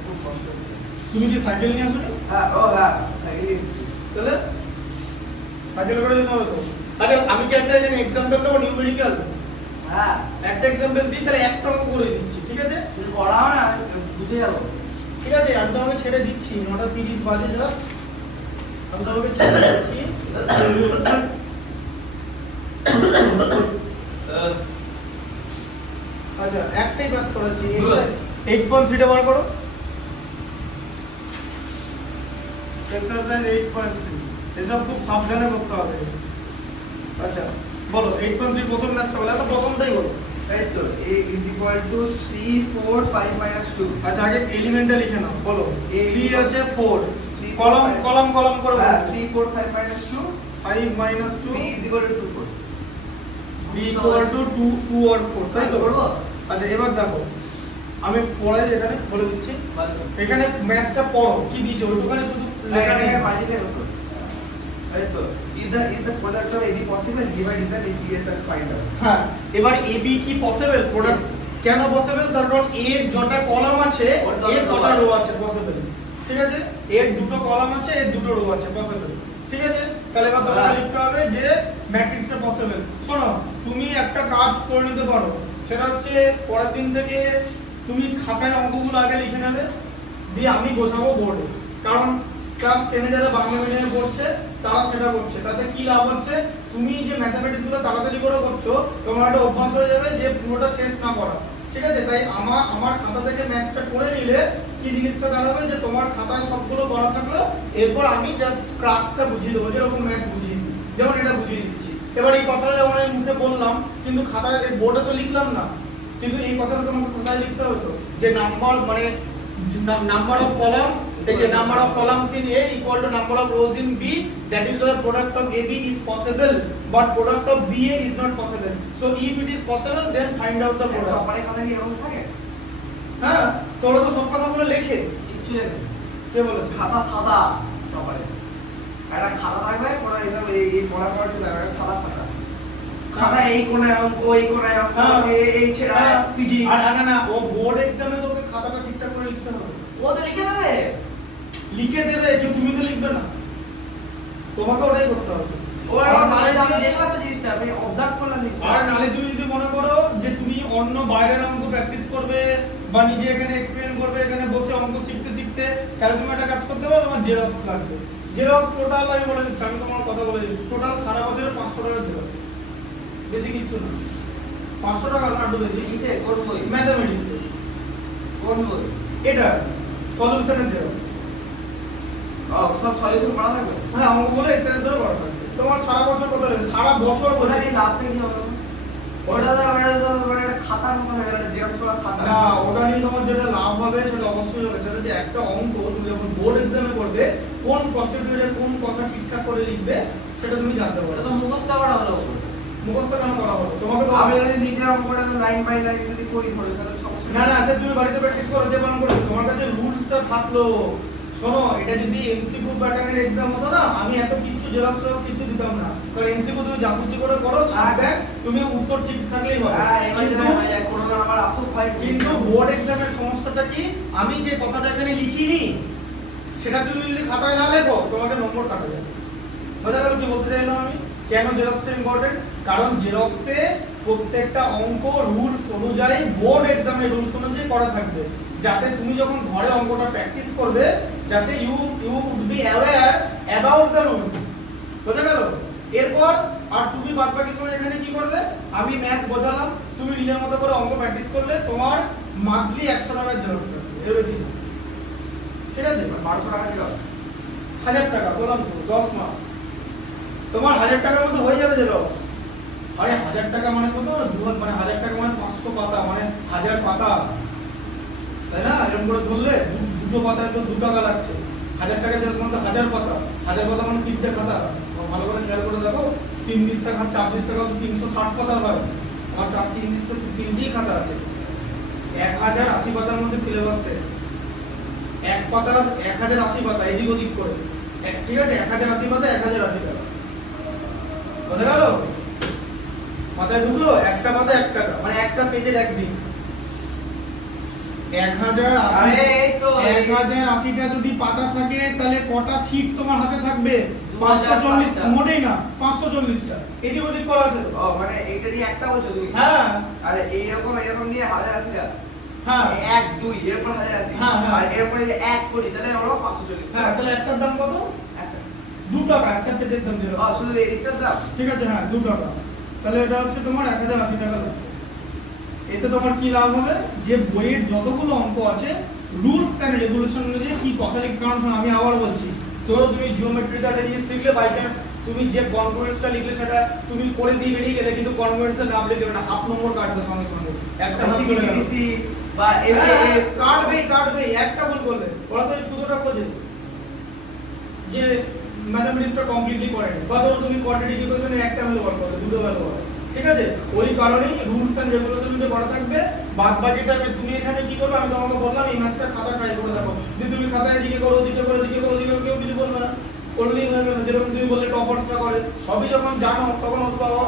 খুব কষ্ট হচ্ছে। তুমি কি সাইকেল নিয়ে আসো? হ্যাঁ, ও হ্যাঁ, সাইকেলে তাহলে সাইকেল করে যেতে হবে তো। আরে আমি কি একটা এখানে এক্সাম্পল দেবো নিউমেরিক্যাল, হ্যাঁ, একটা এক্সাম্পল দিই তাহলে একটা অঙ্ক করে দিচ্ছি, ঠিক আছে? তুমি পড়াও না, আমি বুঝে যাবো। ঠিক আছে আমি তোমাকে ছেড়ে দিচ্ছি, 9:30 বাজে জাস্ট আমি তোমাকে ছেড়ে দিচ্ছি। আচ্ছা একটাই কাজ করাচ্ছি, 8.3 টা বার করো, এক্সারসাইজ 8.3 এসব খুব সাবধানে করতে হবে। আচ্ছা বলো 8.3 প্রথম ম্যাথটা বলো, একটা প্রথমটাই বলো। তাই তো, a is equal to 3 4 5 minus 2। আচ্ছা আগে এলিমেন্টটা লিখে নাও, বলো A 3 আছে 4 3 কলম কলম কলম করে বলো। 3 4 5 minus 2, 5 minus 2 b is equal to 2 4। b equal to 2 or 4 তাই তো? করবো? আচ্ছা এবার দেখো আমি পড়াই এখানে বলে দিচ্ছি, এখানে ম্যাথটা পড়ো কি দিয়েছে ওইটুখানে শুধু লেখা নেই। Is the product of AB possible? Divide is that if yes and find out. হ্যাঁ এবার ab কি পসিবল প্রোডাক্ট? কেন পসিবল? তার কারণ a এর যটা কলাম আছে এর কটা রো আছে পসিবল, ঠিক আছে? এর দুটো কলাম আছে এর দুটো রো আছে পসিবল, ঠিক আছে? তাহলে এবার তোমাকে লিখতে হবে যে ম্যাট্রিক্সটা পসিবল। শোনো তুমি একটা কাজ করে নিতে পারো, সেটা হচ্ছে পরের দিন থেকে তুমি খাতায় অঙ্কগুলো আগে লিখে নেবে, দিয়ে আমি বোঝাবো বোর্ডে। কারণ ক্লাস 10 এ যারা বাংলা মিডিয়ামে পড়ছে তারা সেটা করছে, তাতে কি লাভ হচ্ছে? তুমি যে ম্যাথমেটিক্স গুলো তাড়াতাড়ি করে করছো তোমার একটা অভ্যাস হয়ে যাবে যে পুরোটা শেষ না করা, ঠিক আছে? তাই আমার খাতা থেকে ম্যাথসটা করে নিলে কি জিনিসটা দাঁড়াবে যে তোমার খাতায় সবগুলো করা থাকলো, এরপর আমি জাস্ট ক্লাসটা বুঝিয়ে দেবো, যেরকম ম্যাথ বুঝিয়ে দিই যেমন এটা বুঝিয়ে দিচ্ছি। এবার এই কথাটা যেমন আমি মুখে বললাম কিন্তু খাতায় বোর্ডে তো লিখলাম না, কিন্তু এই কথাটা তোমাকে খাতায় লিখতে হতো যে নাম্বার মানে নাম্বার অফ কলামস, এই যে number of columns in A equal to number of rows in B, that is why product of AB is possible but product of BA is not possible. So if it is possible then find out the product. পরে খাতা কি এরকম থাকে? হ্যাঁ তোমরা তো সব কথাগুলো লেখে, কিচ্ছু লেখে না। কে বলেছে? খাতা সাদা টপারে। একটা খাতা থাকবে কোনা হিসাব এই পড়া পড়া টুকু একটা সাদা খাতা। খাতা এই কোনায় অঙ্ক এই কোনায় অঙ্ক এই ছেড়া ফিজিক্স। আর না ও বোর্ড এক্সামে তোকে খাতাটা ঠিকঠাক করে লিখতে হবে। ও তো লিখে দেবে। লিখে দেবে কিন্তু তুমি তো লিখবে না, তোমাকে ওটাই করতে হবে। ও আমার মানে আমি দেখলাম তো জিনিসটা, আমি অবজার্ভ করলাম জিনিসটা। আর নালে তুমি যদি মনে করো যে তুমি অন্য বাইরের অঙ্ক প্র্যাকটিস করবে বা নিজে এখানে এক্সপেরিমেন্ট করবে এখানে বসে অঙ্ক শিখতে শিখতে, তাহলে তুমি একটা কাজ করতে পারো, তোমার জেরক্স লাগবে। জেরক্স টোটাল আমি বলে দিচ্ছি, আমি তোমার কথা বলে দিচ্ছি, টোটাল সারা বছরে 500 টাকা জেরক্স, বেশি কিছু না। 500 টাকা না একটু বেশি। কিসে কোন বই? ম্যাথমেটিক্স। কোন বই? এটা সলিউশনের জেরক্স। ও সব সলিউশন করা থাকবে? হ্যাঁ অঙ্কগুলো এক্সারসাইজ করে করা থাকবে। তোমার সারা বছর কত লাগবে? সারা বছর ওটা কি লাভটা কি হবে? ওটা তো মানে একটা খাতার মতো হয়ে গেল, জেরক্স করা খাতা। না ওটা নিয়ে তোমার যেটা লাভ হবে সেটা অবশ্যই হবে, সেটা যে একটা অঙ্ক তুমি যখন বোর্ড এক্সামে করবে কোন প্রসিডিউরে কোন কথা ঠিকঠাক করে লিখবে সেটা তুমি জানতে ওটা পারবে। তো মুখস্থ করা হলো। মুখস্থ কেন করা হবে? তোমাকে তো আমি যদি নিজের অঙ্কটা লাইন বাই লাইন যদি করি ধরে তাহলে সমস্যা না না সে তুমি বাড়িতে প্র্যাকটিস করতে পারো করে, তোমার কাছে রুলসটা থাকলো। শোনো এটা যদি এমসিকিউ প্যাটার্নের এক্সাম হতো না আমি এত কিছু জেরক্স কিছু দিতাম না, কারণ এমসিকিউ তুমি যা খুশি করে করো সাথে তুমি উত্তর ঠিক থাকলেই হবে। কিন্তু বোর্ড এক্সামের সমস্যাটা কি, আমি যে কথাটা এখানে লিখিনি সেটা তুমি যদি খাতায় না লেখো তোমাকে নম্বর কাটা যাবে। বোঝা গেল কি বলতে চাইলাম আমি? কেন জেরক্সটা ইম্পর্টেন্ট? কারণ জেরক্সে প্রত্যেকটা অঙ্ক রুলস অনুযায়ী বোর্ড এক্সামের রুলস অনুযায়ী করা থাকবে, যাতে তুমি যখন ঘরে অঙ্কটা প্র্যাকটিস করবে যাতে you would be aware about the rules. বোঝা গেল? এরপর আর তুমি বাদ বাকি সময় এখানে কি করবে, আমি ম্যাথ বোঝালাম তুমি নিজের মতো করে অঙ্ক প্র্যাকটিস করলে তোমার মান্থলি 100 টাকার জেরক্স লাগবে, এর বেশি না। ঠিক আছে? 1200 টাকা দিলাম, 1000 টাকা বললাম তো 10 মাস তোমার 1000 টাকার মধ্যে হয়ে যাবে জেরক্স। আরে 1000 টাকা মানে কত? মানে 1000 টাকা মানে 500 পাতা মানে 1000 পাতা, তাই না? এরকম করে ধরলে দুটো পাতায় তো 2 টাকা লাগছে। 1000 টাকা জেরক্স মানে 1000 পাতা, 1000 পাতা মানে 3টে খাতা। ভালো করে খেয়াল করে দেখো 3 দিন টাকা 4 দিন টাকা 360 পাতা হয়। আমার 4 3 দিন 3টি খাতা আছে। 1080 পাতার মধ্যে সিলেবাস শেষ। এক পাতার 1080 পাতা এদিক ওদিক করে, ঠিক আছে? 1080 পাতা 1080 টাকা। বোঝা গেল? মাথায় ঢুকলো? একটা পাতা 1 টাকা, মানে একটা পেজের একদিন। 1080 আরে এই তো 1080টা যদি পাতা থাকে তাহলে কটা সিট তোমার হাতে থাকবে? 540, 2060টা। মোটেই না, 540টা। এদিক ওদিক করা আছে তো? ও মানে এইটারই একটা বলছো তুমি? হ্যাঁ আরে এইরকম নিয়ে 1080টা। হ্যাঁ 1 2 এরপর 1080। হ্যাঁ, হ্যাঁ। আর এরপরে যে 1 করি তাহলে আমরা 540। হ্যাঁ, তাহলে একটার দাম কত? একটা। 2 টাকা, একটা পেজের দাম যেটা। শুধু এদিকটার দাম? ঠিক আছে, হ্যাঁ 2 টাকা। তাহলে এটা হচ্ছে তোমার 1080 টাকা লাগবে। এতে তোমার কি লাভ হবে? যে বইয়ের যতগুলো অঙ্ক আছে রুলস এন্ড রেগুলেশন অনুযায়ী কি কথা লিখতে, কারণ শোনো, আমি আবার বলছি, ধরো তুমি জিওমেট্রিটা একটা জিনিস লিখলে, বাই চান্স তুমি যে কনগ্রুয়েন্সটা লিখলে সেটা তুমি করে দিয়ে বেরিয়ে গেলে, কিন্তু কনগ্রুয়েন্সের নাম লিখলে না, হাফ নম্বর কাটবে সঙ্গে সঙ্গে। একটা নাম চলে গেল। সিসি বা এসএস কাটবে একটা ভুল করলে ওরা তো এই শুধুটা খোঁজে যে ম্যাথমেটিক্সটা কমপ্লিটলি করেনি, বা ধরো তুমি কোয়াড্রেটিক ইকুয়েশনের একটা ভ্যালু বার করলে, দুটো ভ্যালু বার, ঠিক আছে? ওই কারণেই রুলস এন্ড রেগুলেশন যদি করা থাকবে, বাদ বাকি টাইমে তুমি এখানে কি করবে, আমি তোমাকে বললাম এই ম্যাথটা খাতা ট্রাই করে দেখো, যদি তুমি খাতায় দিকে করো, দিকে করো, দিকে করো, দিকে করো, কেউ কিছু বলবে না, করলেই হয়ে গেল। যেরকম তুমি বললে টপার্সরা করে, সবই যখন জানো তখন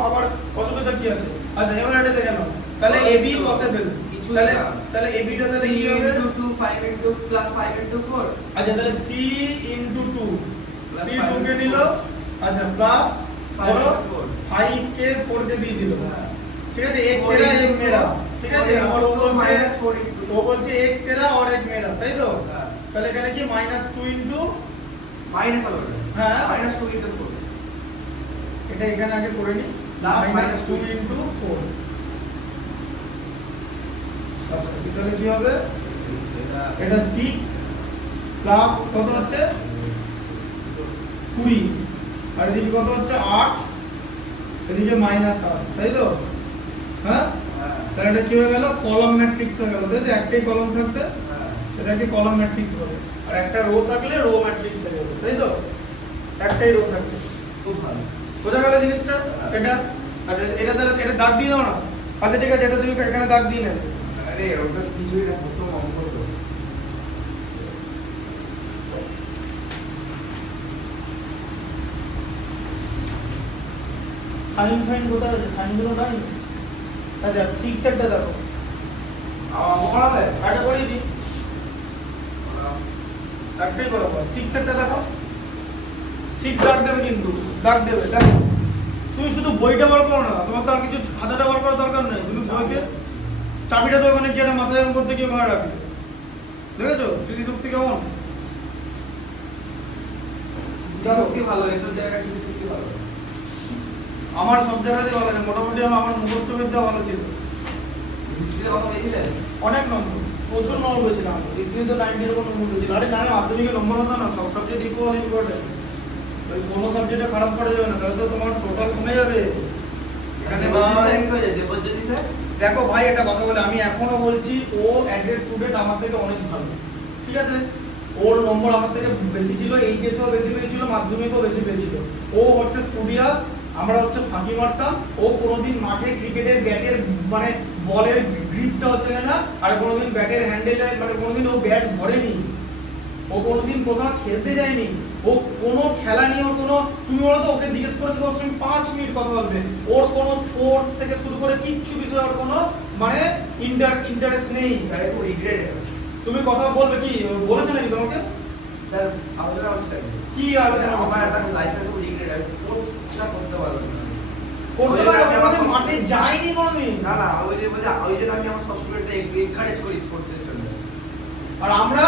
আবার অসুবিধা কি আছে? আচ্ছা, এবার এটা দেখে নাও, তাহলে এবি পসিবল কিছু তাহলে না। তাহলে এবিটা তাহলে কি 3 হবে? into 2 5 into plus 5 into 4 আচ্ছা, তাহলে 3 into 2, Plus 3 5 2 কে into দিল, আচ্ছা প্লাস 5 into 4 5 কে 4 কে দিয়ে দিল, হ্যাঁ। ঠিক আছে? এক তেরা এক মেরা, ঠিক আছে? আমার ও বলছে -4 into ও বলছে এক তেরা আর এক মেরা, তাই তো? হ্যাঁ। তাহলে এখানে কি -2 ইনটু, মাইনাস হবে হ্যাঁ -2 into 4 এটা এখানে আগে করে নি, Last -2 ইনটু 4। আচ্ছা, তাহলে কি হবে? এটা 6 প্লাস কত হচ্ছে 20, আর এদিকে কত হচ্ছে 8, এদিকে -8, তাই তো? হ্যাঁ, তাহলে এটা কি হয়ে গেল? কলাম ম্যাট্রিক্স হয়ে গেল, তাই তো? একটাই কলাম থাকবে সেটাকে কলাম ম্যাট্রিক্স বলে, আর একটা রো থাকলে রো ম্যাট্রিক্স হয়ে যাবে, তাই তো? একটাই রো থাকবে। খুব ভালো। বোঝা গেল জিনিসটা? এটা আচ্ছা, এটা তাহলে এটা দাগ দিয়ে দাও না। আচ্ছা ঠিক আছে, এটা তুমি এখানে দাগ দিয়ে নেবে। আরে ওটা কিছুই না, প্রথম অঙ্ক তো। সাইন ফাইন কোথায় আছে? সাইনগুলো নাই। আচ্ছা 6 এরটা দেখো, অঙ্ক করাবে? এটা করিয়ে দিই, একটাই করো। 6 এরটা দেখো, 6 দাগ দেবে, কিন্তু দাগ দেবে, দেখো। তুমি শুধু বইটা বার করো না, তোমার তো আর কিছু খাতাটা বার করার দরকার নেই, তুমি বইতে চাবিটা তো ওখানে গিয়ে একটা মাথায় উপর থেকে মারা রাখবে, দেখেছো স্মৃতিশক্তি কেমন? শক্তি ভালো, এসব জায়গায় শক্তি ভালো। আমার সব জায়গাতে ভালো আছে, মোটামুটি আমার মুখস্থ বিদ্যা ভালো ছিল। হিস্ট্রিতে কত পেয়েছিলেন? অনেক নম্বর, প্রচুর নম্বর পেয়েছিলাম। হিস্ট্রি তো 90 এর কোনো নম্বর পেয়েছিল। আরে না, মাধ্যমিকে নম্বর হতো না, সব সাবজেক্ট ইকুয়াল ইম্পর্টেন্ট। ওই কোনো সাবজেক্টে খারাপ করা যাবে না, তাহলে তো তোমার টোটাল কমে যাবে। এখানে দেবজ্যোতি স্যার দেখো ভাই, একটা কথা বলে আমি এখনো বলছি, ও অ্যাজ এ স্টুডেন্ট আমার থেকে অনেক ভালো, ঠিক আছে? ওর নম্বর আমার থেকে বেশি ছিল, এইচএসও বেশি পেয়েছিল, মাধ্যমিকও বেশি পেয়েছিল। ও হচ্ছে স্টুডিয়াস, আমরা হচ্ছে ফাঁকি মারতাম। ও কোনোদিন মাঠে ক্রিকেটের ব্যাটের মানে বলের গ্রিপটা হচ্ছে না, আর কোনোদিন ব্যাটের হ্যান্ডেল, মানে কোনোদিন ও ব্যাট ধরেনি, ও কোনোদিন কোথাও খেলতে যায়নি, ও কোনো খেলা নিয়ে ওর কোনো, তুমি বলো তো ওকে জিজ্ঞেস করে দেবো, ওর সঙ্গে 5 মিনিট কথা বলবে, ওর কোনো স্পোর্টস থেকে শুরু করে কিচ্ছু বিষয়ে ওর কোনো মানে ইন্টারেস্ট নেই। স্যার একটু রিগ্রেট। তুমি কথা বলবে কি, বলেছে নাকি তোমাকে? স্যার আলোচনা হচ্ছে কি আলোচনা আমার করছে? একটা লাইফে খুব রিগ্রেট আছে, স্পোর্টসটা করতে পারলাম না। করতে পারো, আমাদের মাঠে যায়নি কোনোদিন। না না, ওই যে ওই জন্য আমি আমার সব স্টুডেন্টদের এনকারেজ করি স্পোর্টসের জন্য। আর আমরা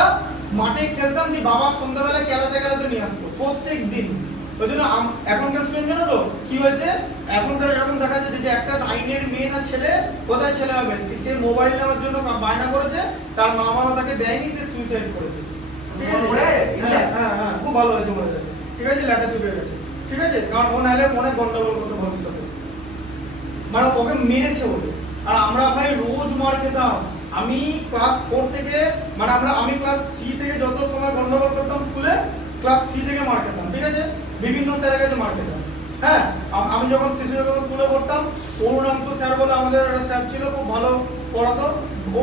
মাঠে খেলতাম, যে বাবা সন্ধ্যাবেলা খেলাতে খেলাতে নিয়ে আসতো প্রত্যেক দিন। ওই জন্য এখনকার স্টুডেন্ট জানো তো কি হয়েছে, এখনকার এরকম দেখা যাচ্ছে যে একটা 9 এর মেয়ে না ছেলে, কোথায় ছেলে হবে, সে মোবাইল নেওয়ার জন্য বায়না করেছে, তার মা বাবা তাকে দেয়নি, সে সুইসাইড করেছে। ঠিক আছে? হ্যাঁ হ্যাঁ হ্যাঁ, খুব ভালো হয়েছে, মরে গেছে, ঠিক আছে? লেটা চুপে গেছে, ঠিক আছে? কারণ ও নাহলে অনেক গন্ডগোল করতে ভবিষ্যতে, মানে ওকে মেরেছে বলে। আর আমরা ভাই রোজ মার খেতাম। আমি ক্লাস 4 থেকে, মানে আমি ক্লাস 3 থেকে যত সময় গন্ডগোল করতাম স্কুলে, ক্লাস 3 থেকে মার খেতাম, ঠিক আছে? বিভিন্ন স্যারের কাছে মার খেতাম। হ্যাঁ, আমি যখন শিশুরতম স্কুলে পড়তাম, অরুণাংশু স্যার বলে আমাদের একটা স্যার ছিল, খুব ভালো পড়াতো।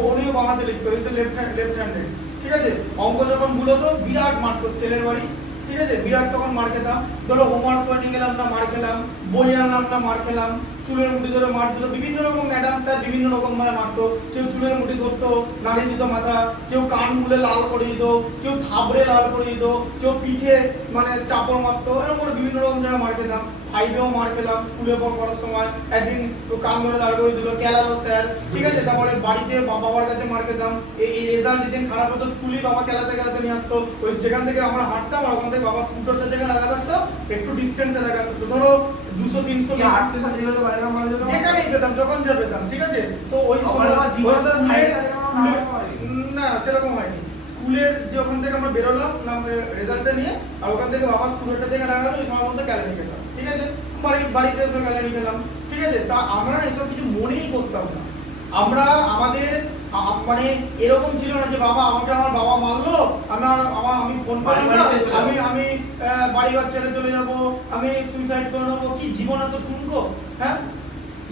উনিও বাঁ হাতে লিখতো, লেফট হ্যান্ডেড, ঠিক আছে? অঙ্ক যখন ভুল হতো বিরাট মারতো, স্কেলের বাড়ি, ঠিক আছে? বিরাট তখন মার খেতাম। ধরো হোমওয়ার্ক করে নিয়ে গেলাম না, মার খেলাম। বই আনলাম না, মার খেলাম। চুলের মুঠি ধরে মার দিত, বিভিন্ন রকম ম্যাডাম স্যার বিভিন্ন রকম ভাবে মারতো। কেউ চুলের মুঠি ধরতো, নাড়ি দিত মাথা, কেউ কান মুলে লাল করে দিত, কেউ থাবড়ে লাল করে দিত, কেউ পিঠে মানে চাপড় মারতো, এরকম করে বিভিন্ন রকম জায়গায় মার খেতাম। ফাইভেও মার খেলাম, স্কুলে পড়ার সময় একদিন কান ধরে দাঁড় করে দিল, কেলালো স্যার, ঠিক আছে। তারপরে বাড়িতে বাবার কাছে মার খেতাম। এই রেজাল্ট যেদিন খারাপ হতো স্কুলে বাবা খেলাতে খেলাতে নিয়ে আসতো, ওই যেখান থেকে আমরা হাঁটতাম আর ওখান থেকে বাবা স্কুটারটা যেখানে রাখা থাকতো একটু ডিস্টেন্সে রাখা থাকতো, ধরো 200-300 কি আর্টসের সাবজেক্ট হলো বাইরে আমরা যেটা যেখানেই পেতাম যখন যা পেতাম, ঠিক আছে। তো ওই সময় না সেরকম হয়নি। স্কুলের যে ওখান থেকে আমরা বেরোলাম না রেজাল্টটা নিয়ে, আর ওখান থেকে বাবা স্কুলেরটা থেকে রাখা হলো, ওই সময় মধ্যে ক্যালারি খেতাম, ঠিক আছে। বাড়িতে এসে ক্যালারি খেলাম, ঠিক আছে। তা আমরা না এসব কিছু মনেই করতাম না। আমরা আমাদের মানে এরকম ছিল না যে বাবা আমাকে আমার বাবা মারলো, আমি ফোন পাই না, আমি বাড়ি ঘর ছেড়ে চলে যাব, আমি সুইসাইড করে নেবো। কি জীবন এত ঠুনকো, হ্যাঁ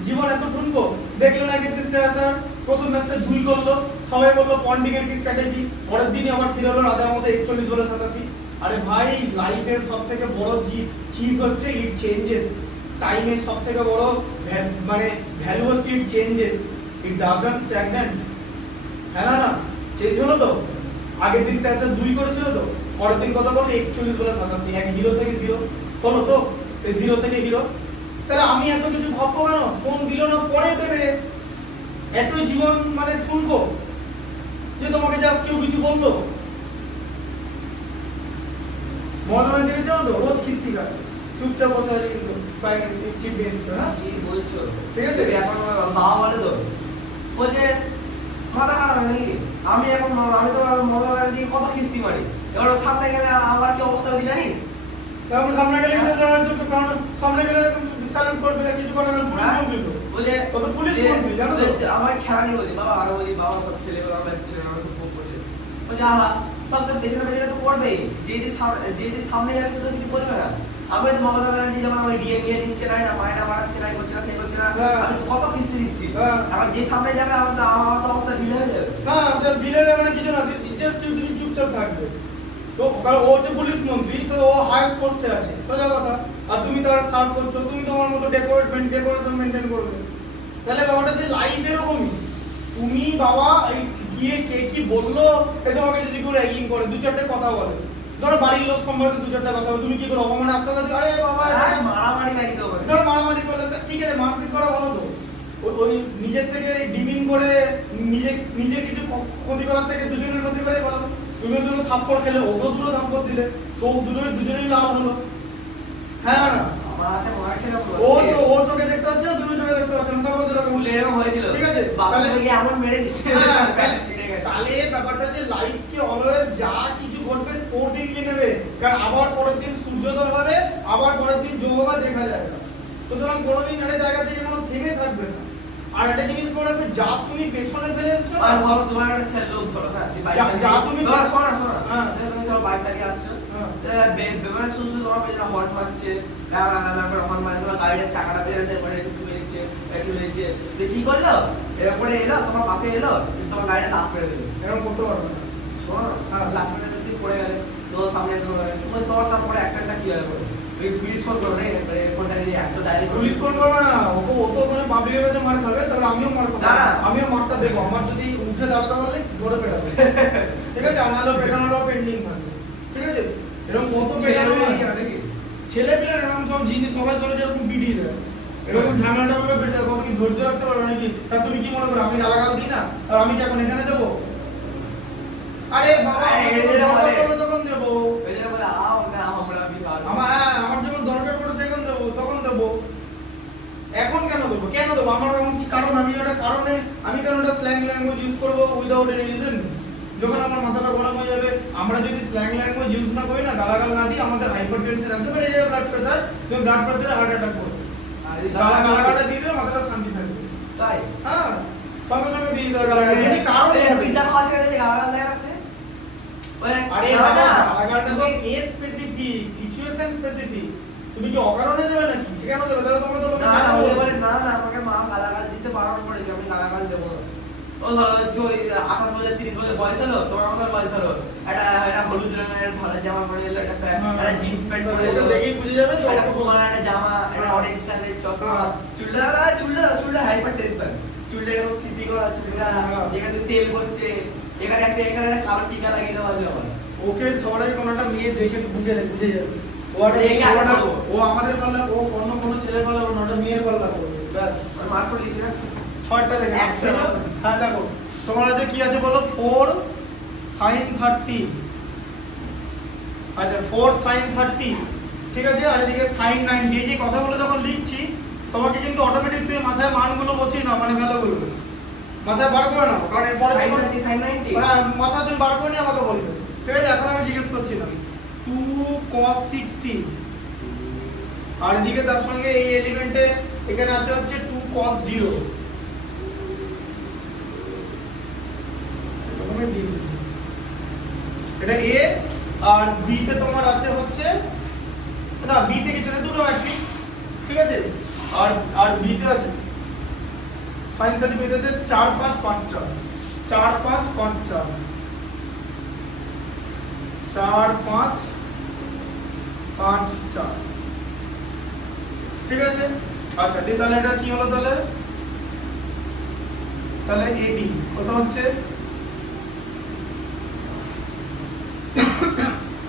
জীবন এত ঠুনকো। দেখলেন আগে স্যার প্রথম ম্যাচটা 2 করলো, সবাই বললো পন্ডিং এর কি স্ট্র্যাটেজি, পরের দিনই আবার ফিরে হলো রাজার মধ্যে 41-87। আরে ভাই লাইফের সবথেকে বড় চিজ হচ্ছে ইট চেঞ্জেস। টাইমের সবথেকে বড় মানে ভ্যালু হচ্ছে ইট চেঞ্জেস, ইট ডাজন্ট স্ট্যাগনেন্ট। হ্যাঁ না চেঞ্জ হলো তো। আগের দিন স্যার 2 করেছিল তো, পরের দিন কত করলো 41-87, এক হিরো থেকে 0 হলো তো, এই 0 থেকে হিরো। তাহলে আমি এত কিছু ভাববো কেন? ফোন দিল না পরে দেবে, এতই জীবন মানে ঠুনকো যে তোমাকে জাস্ট কেউ কিছু বললো। মহাজন থেকে যাও তো রোজ কিস্তি কাটে, চুপচাপ বসে আছে কিন্তু চিপ বেসছে না। কি বলছো? ঠিক আছে এখন বাবা বলে তো বলছে মাথা খারাপ নাকি, আমি তো মমতা ব্যানার্জি কত কিস্তি মারি, এবার ওর সামনে গেলে আমার কি অবস্থা হবে জানিস? তারপর সামনে গেলে কারণ সামনে গেলে স্যালুট করবে কিছু করে না, পুলিশ মন্ত্রী তো বলছে কত পুলিশ মন্ত্রী জানো তো। আমার খেলা নিয়ে বলছি বাবা, আরো বলছি বাবা সব ছেলেগুলো আমার ছেলে আমার খুব করছে, বলছে আহা সব তো পেছনে পেছনে তো করবেই, যেদি সামনে যাবে সে তো কিছু বলবে না। আমি তো মমতা ব্যানার্জি যেমন আমার ডিএ নিয়ে দিচ্ছে না, মায়না বাড়াচ্ছে না, করছে না, সে করছে না, আমি তো কত কিস্তি দিচ্ছি, আমার যে সামনে যাবে আমার তো অবস্থা ঢিলে হয়ে যাবে। না ঢিলে যাবে না কিছু না, জাস্ট তুমি চুপচাপ থাকবে তো। কারণ ও যে পুলিশ মন্ত্রী, তো ও হাইস্ট পোস্টে আছে, সোজা কথা। আর তুমি তার সার্ভ করছো, তুমি তোমার মতো ডেকোরেশন মেনটেন করবে। তাহলে ব্যাপারটা যে লাইফ এরকমই, তুমি বাবা এই গিয়ে কে কি বললো এ তোমাকে যদি কেউ র্যাগিং করে 2-4টে কথা বলে, ধরো বাড়ির লোক সম্পর্কে 2-4টে কথা বলে, তুমি কি করে অপমানে আত্মঘাতী, আরে বাবা মারামারি নাকি তো ধরো মারামারি করলে ঠিক আছে, মারপিট করা ভালো তো। ওই নিজের থেকে ডিমিং করে নিজের কিছু ক্ষতি করার থেকে দুজনের ক্ষতি করে ভালো। তুমি দুটো থাপ্পড় খেলে, ওকেও দুটো থাপ্পড় দিলে, চোখ দুজনেই লাল হলো। হ্যাঁ না আমার হাতে মার খেলাম, ও চোখে দেখতে পাচ্ছে না, তুমি চোখে দেখতে পাচ্ছ না, সব যেরকম স্কুলে এরকম হয়েছিল, ঠিক আছে। তাহলে কি এমন মেরেছে তাহলে ব্যাপারটা যে লাইফকে অলওয়েজ যা কিছু ঘটবে স্পোর্টিংলি নেবে, কারণ আবার পরের দিন সূর্যোদয় হবে, আবার পরের দিন যোগবা দেখা যাবে না। সুতরাং কোনোদিন একটা জায়গা থেকে কোনো থেমে থাকবে না। আর একটা জিনিস মনে রাখবে, যা তুমি পেছনে ফেলে এসছো না, ধরো তোমার একটা ছেলে লোক ধরো, হ্যাঁ যা তুমি শোনা হ্যাঁ তুমি ধরো বাইক চালিয়ে আসছো, বেমানে শুধু তোমার পেছনে হর্ন মারছে, হর্ন মারছে, তোমার গাড়িটার চাকাটা পেছনে তুলে দিচ্ছে, কি করলো এরপরে এলো তোমার পাশে এলো, তোমার গাড়িটা লাফ করে দিল, এরকম করতে পারবে না। শোনো লাফ করে যদি পড়ে গেলে তো সামনে এসে তোমার তারপরে অ্যাক্সিডেন্টটা কি হবে? পুলিশ ফোন করবে, ফোনটা নিয়ে পুলিশ ফোন করবে না, ও তো মানে পাবলিকের কাছে মার খাবে, তাহলে আমিও মার খাবো, আমিও মারটা দেবো। আমার যদি উঠে দাঁড়াতে পারলে ধরে পেটাবে, ঠিক আছে। আমার পেটানোটাও পেন্ডিং থাকবে, ঠিক আছে। এরকম কত পেটানো ছেলে পেলে এরকম সব জিনিস সবাই যেরকম বিডি দেয়, এরকম ঝামেলাটা ভাবে পেটে কত কি ধৈর্য রাখতে পারবে নাকি? তা তুমি কি মনে করো আমি গালাগাল দিই না, আর আমি কি এখন এখানে দেবো? আরে বাবা তখন দেবো, আমার যখন দরকার পড়ে সেখান দেবো, তখন দেবো। এখন কেন দেবো? কেন দেবো? আমার এমন কি কারণ? আমি একটা কারণে আমি কেন একটা স্ল্যাং ল্যাঙ্গুয়েজ ইউজ করবো উইদাউট এনি রিজন? যখন আমার মাথাটা গরম হয়ে যাবে, আমরা যদি স্ল্যাং ল্যাঙ্গুয়েজ ইউজ না করি না, গালাগাল না দিই, আমাদের হাইপারটেনশন আনতে পারে, যাবে ব্লাড প্রেসার, তুমি ব্লাড প্রেসারে হার্ট অ্যাটাক করবে। গালাগালটা দিলে মাথাটা শান্তি থাকবে, তাই হ্যাঁ সঙ্গে সঙ্গে দিয়ে দেবে গালাগাল। যদি কারণ পিজ্জা খাওয়া ছেড়ে যে গালাগাল দেয় আছে, আরে বাবা গালাগালটা তো কেস স্পেসিফিক, সিচুয়েশন স্পেসিফিক। তুমি কি অকারণে দেবে নাকি? সে কেন দেবে? তাহলে তোমাকে তো না আমাকে মা গালাগাল দিতে বারণ করেছে, আমি গালাগাল দেবো না। ও ধরো যে ওই 28 বছর 30 বছর বয়স হলো, তোমার আমার বয়স হলো, একটা হলুদ রঙের ভালো জামা পরে এলো, একটা জিন্স প্যান্ট পরে এলো, দেখেই বুঝে যাবে তো। একটা কুমার একটা জামা, একটা অরেঞ্জ কালারের চশমা, চুলটা হাইপার টেনশন, চুলটা এরকম সিটি করা, চুলটা এখানে তেল পড়ছে, এখানে একটা কালো টিকা লাগিয়ে দেওয়া আছে আমার। ওকে সবার আগে কোনো একটা মেয়ে দেখে বুঝে যাবে। ও আমাদের পাল্লা, ও অন্য কোনো ছেলের পাল্লা, ও নটা মেয়ের পাল্লা করবে ব্যাস। আর মার্ক করে দিয়েছি না 6টা দেখে একটা। হ্যাঁ দেখো তোমার কাছে কি আছে বলো, 4 sin 30। আচ্ছা 4 sin 30 ঠিক আছে, আর এদিকে sin 90। এই যে কথাগুলো যখন লিখছি তোমাকে কিন্তু অটোমেটিক তুমি মাথায় মানগুলো বসিয়ে নাও, মানে ভ্যালুগুলো মাথায় বার করে নাও, কারণ এরপরে sin 90 sin 90 হ্যাঁ মাথা তুমি বার করে নিয়ে আমাকে বলবে। ঠিক আছে, এখন আমি জিজ্ঞেস করছিলাম 2 cos 60, আর এদিকে তার সঙ্গে এই এলিমেন্টে এখানে আছে হচ্ছে 2 cos 0। এটা a, আর b তে তোমার আছে হচ্ছে না, b তে কিছু না, দুটো ম্যাট্রিক্স ঠিক আছে, আর b তে আছে sin 30 b তে 4 5 5 4 4 5 5 4 4 5 5 4 ঠিক আছে। আচ্ছা দিয়ে তাহলে এটা কি হলো, তাহলে ab কত হচ্ছে,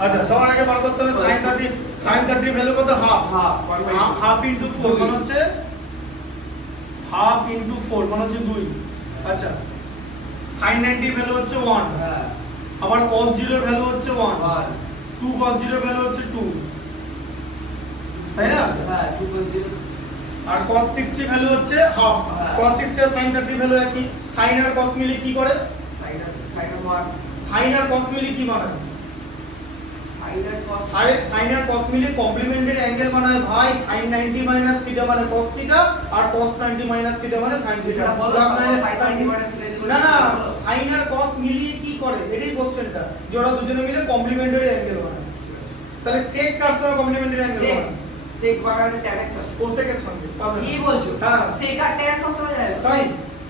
আচ্ছা সবার আগে বার করতে হবে sin 30 ভ্যালু কত, হাফ ইনটু 4 মানে হচ্ছে হাফ ইনটু 4 মানে হচ্ছে 2। আচ্ছা sin 90 ভ্যালু হচ্ছে 1, হ্যাঁ আবার cos 0 এর ভ্যালু হচ্ছে 1, 1 2 cos 0 এর ভ্যালু হচ্ছে 2, তাই না? হ্যাঁ 2.0 আর cos 60 ভ্যালু হচ্ছে হাফ, cos 60 আর sin 30 ভ্যালু একই। sin আর cos মিলে কি করে, sin 1 sin আর cos মিলে কি বানায়, sin আর cos মিলে কমপ্লিমেন্টারি অ্যাঙ্গেল বানায় ভাই। sin 90 মাইনাস থিটা মানে cos থিটা, আর cos 90 মাইনাস থিটা মানে sin থিটা। প্লাস মাইনাস না না, sin আর cos মিলিয়ে কি করে, এটাই কোশ্চেনটা, যে ওরা দুজনে মিলে কমপ্লিমেন্টারি অ্যাঙ্গেল বানায়। তাহলে sec কার সঙ্গে কমপ্লিমেন্টারি অ্যাঙ্গেল বানায়, sec বানাতে tan এর সাথে cosec এর সঙ্গে। কি বলছো, হ্যাঁ sec আর tan সব সময় যায় তাই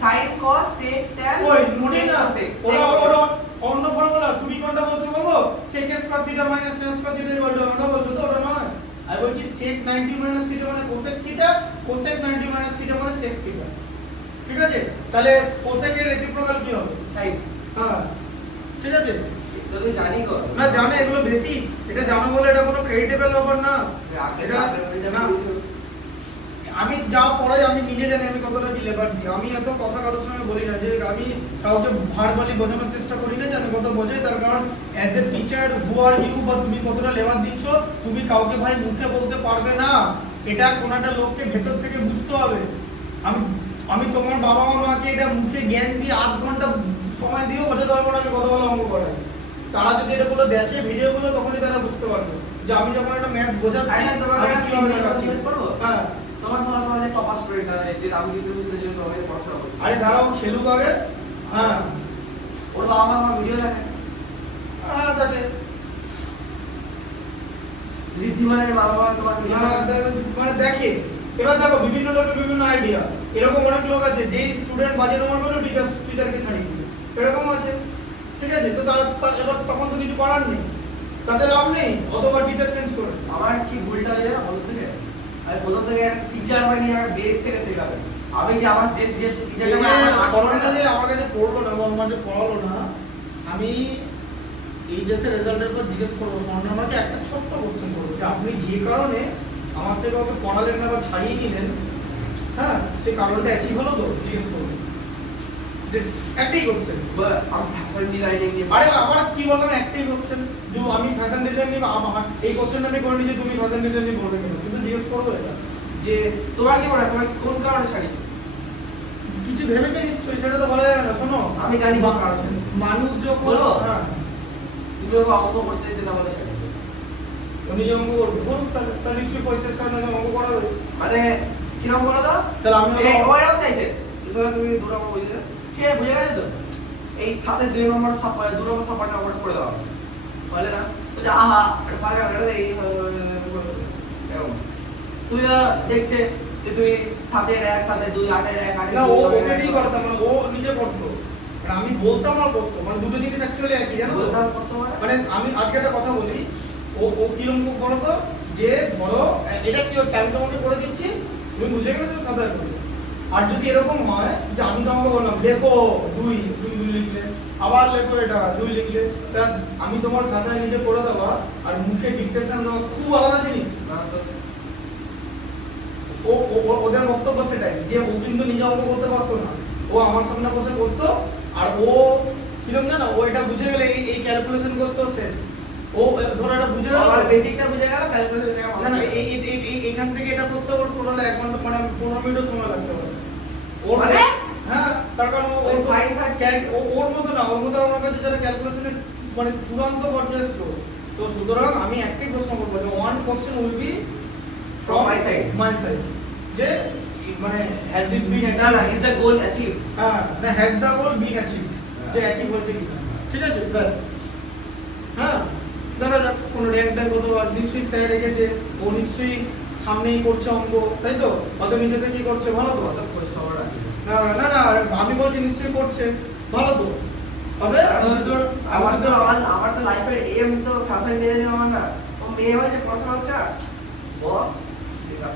sin cos sec tan ওই মনে না, sec ওরা অন্য ফর্মুলা, তুমি কোনটা বলছো বলবো, sec square theta minus tan square theta equal to, ওটা বলছো তো, ওটা নয়। আমি বলছি sec 90 মাইনাস থিটা মানে cosec theta, cosec 90 minus theta মানে sec থিটা। ঠিক আছে, তাহলে cosec এর রেসিপ্রোকাল কি হবে, sin। হ্যাঁ ঠিক আছে। তো তুমি জানি গো না জানে, এগুলো বেশি, এটা জানো বলে এটা কোনো ক্রেডিটেবল ব্যাপার না। এটা না, আমি যা পড়াই আমি নিজে জানি আমি কতটা কি লেবার দিই। আমি এত কথা কারোর সঙ্গে বলি না, যে আমি কাউকে ভার্বালি বোঝানোর চেষ্টা করি না যে আমি কত বোঝাই। তার কারণ as a teacher who are you, বা তুমি কতটা লেবার দিচ্ছ তুমি কাউকে ভাই মুখে বলতে পারবে না, এটা কোনো একটা লোককে ভেতর থেকে বুঝতে হবে। আমি তোমার বাবা মাকে এটা মুখে জ্ঞান দিয়ে 8 ঘন্টা সময় দিয়েও বোঝাতে পারবো না আমি কত ভালো অঙ্ক করাই। তারা যদি এটাগুলো দেখে ভিডিওগুলো, তখনই তারা বুঝতে পারবে যে আমি যখন একটা ম্যাথস বোঝাচ্ছি তোমাকে আমি কিভাবে দেখাচ্ছি। জিজ্ঞেস করবো, হ্যাঁ তোমার যে টপার স্টুডেন্ট আছে, যে আমি কিছু বুঝতে জন্য তোমাকে পড়াশোনা করছি, আরে দাঁড়াও খেলুক আগে। হ্যাঁ ওর বাবা মা আমার ভিডিও দেখে, হ্যাঁ দেখে, ঋদ্ধিমানের মা বাবা তোমার ভিডিও হ্যাঁ মানে দেখে। এবার দেখো বিভিন্ন লোকের বিভিন্ন আইডিয়া, এরকম অনেক লোক আছে যেই স্টুডেন্ট বাজে নম্বর পেলো টিচারকে ছাড়িয়ে দিবে, এরকম আছে। ঠিক আছে, তো তারা এবার তখন তো কিছু করার নেই, তাতে লাভ নেই, অথবা টিচার চেঞ্জ করে। আমার কি ভুলটা হয়ে যায় বলতে থেকে, আমি প্রথম থেকে টিচার বানিয়ে আমার বেস থেকে শেখাবে। আমি যে আমার দেশ টিচারকে আমার কাছে পড়লো না, আমার মাঝে পড়ালো না, আমি এইচএসের রেজাল্টের পর জিজ্ঞেস করবো স্বর্ণ আমাকে একটা ছোট্ট কোশ্চেন করবো, যে আপনি যে কারণে আমার থেকে ওকে পড়ালেন না বা ছাড়িয়ে নিলেন, হ্যাঁ সেই কারণটা অ্যাচিভ হলো তো, জিজ্ঞেস করবো একটাই কোশ্চেন। আমি ফ্যাশন ডিজাইনিং নিয়ে, আরে আবার কি বললাম, একটাই কোশ্চেন, যে আমি ফ্যাশন ডিজাইন নিয়ে এই কোশ্চেনটা আমি করিনি যে তুমি ফ্যাশন ডিজাইন নিয়ে বলবে কেন, শুধু জিজ্ঞেস করবো এটা, যে তোমার কি মনে হয় তোমার কোন কারণে ছাড়িয়েছে? কিছু ভেবেছে নিশ্চয়ই, সেটা তো বলা যাবে না। শোনো আমি জানি কোন কারণে ছাড়িয়েছে। মানুষ যখন বলো? হ্যাঁ তুমি ওকে অঙ্ক করতে দিতে না বলে ছাড়িয়েছে। উনি যে অঙ্ক করবে বলুন, তাহলে নিশ্চয়ই পয়সার সামনে অঙ্ক করাবে, মানে কিরকম করে দাও, তাহলে আমি ওইরকম চাইছে তুমি দুটো অঙ্ক বুঝে দেবে, ঠিক আছে বুঝে গেছে তো? এই সাথে 2 নম্বর সাপার 2 নম্বর সাপারটা আমরা করে দাও বলে না, বলছে আহা এটা পাগা এটা এই এরকম তুই দেখছে যে তুই 7 এর 1 7 এর 2 8 এর 1 8 না এর ও 2 ওকে দিয়েই করতাম, মানে ও নিজে করতো, মানে আমি বলতাম আর করতো, মানে দুটো জিনিস অ্যাকচুয়ালি একই, জানো তো? বলতাম কত মানে আমি আজকে একটা কথা বলি, ও কিরকম বলো তো, যে ধরো এটা কি হচ্ছে, আমি তোমাকে করে দিচ্ছি, তুমি বুঝে গেলে তুমি খাতায় করবে। আর যদি এরকম হয় যে আমি তোমাকে বললাম লেখো দুই লিখলে, আবার লেখো এটা 2 লিখলে, তা আমি তোমার খাতায় নিজে করে দেওয়া আর মুখে ডিকটেশন দেওয়া খুব আলাদা জিনিস। ওদের বক্তব্য সেটাই, যে ও কিন্তু নিজে অঙ্ক করতে পারতো না, ও আমার সামনে বসে করতো, আর ও কিরকম জানো, ও এটা বুঝে গেলে এই ক্যালকুলেশন করতো শেষ। ও ধরো এটা বুঝে গেল, আমার বেসিকটা বুঝে গেল, ক্যালকুলেশন না না এইখান থেকে এটা করতে ওর টোটাল 1 ঘন্টা মানে 15 মিনিটও সময় লাগতে পারে ওর। মানে হ্যাঁ, তার কারণ ও ওই সাইন ওর মতো না, ওর মতো আমার কাছে যারা ক্যালকুলেশনের মানে চূড়ান্ত পর্যায়ে স্লো। তো সুতরাং আমি একটাই প্রশ্ন করবো, যে one question will be from my side, যে মানে হ্যাজ ইট বিন না না, is the goal achieved? হ্যাঁ, না has the goal been achieved, যে অ্যাচিভ হয়েছে কিনা, ঠিক আছে ব্যাস। হ্যাঁ, ধরা যাক কোনো র্যাঙ্কটার কত নিশ্চয়ই স্যার রেখেছে, ও নিশ্চয়ই সামনেই করছে অঙ্ক, তাই তো? অত নিজেতে কি করছে, ভালো তো? কত খোঁজ খবর আছে? না না না, আমি বলছি নিশ্চয়ই করছে, ভালো তো? তবে আমার তো লাইফের এম তো ফ্যাশন ডিজাইনিং আমার না, ও মেয়ে হয়ে যে কথা হচ্ছে বস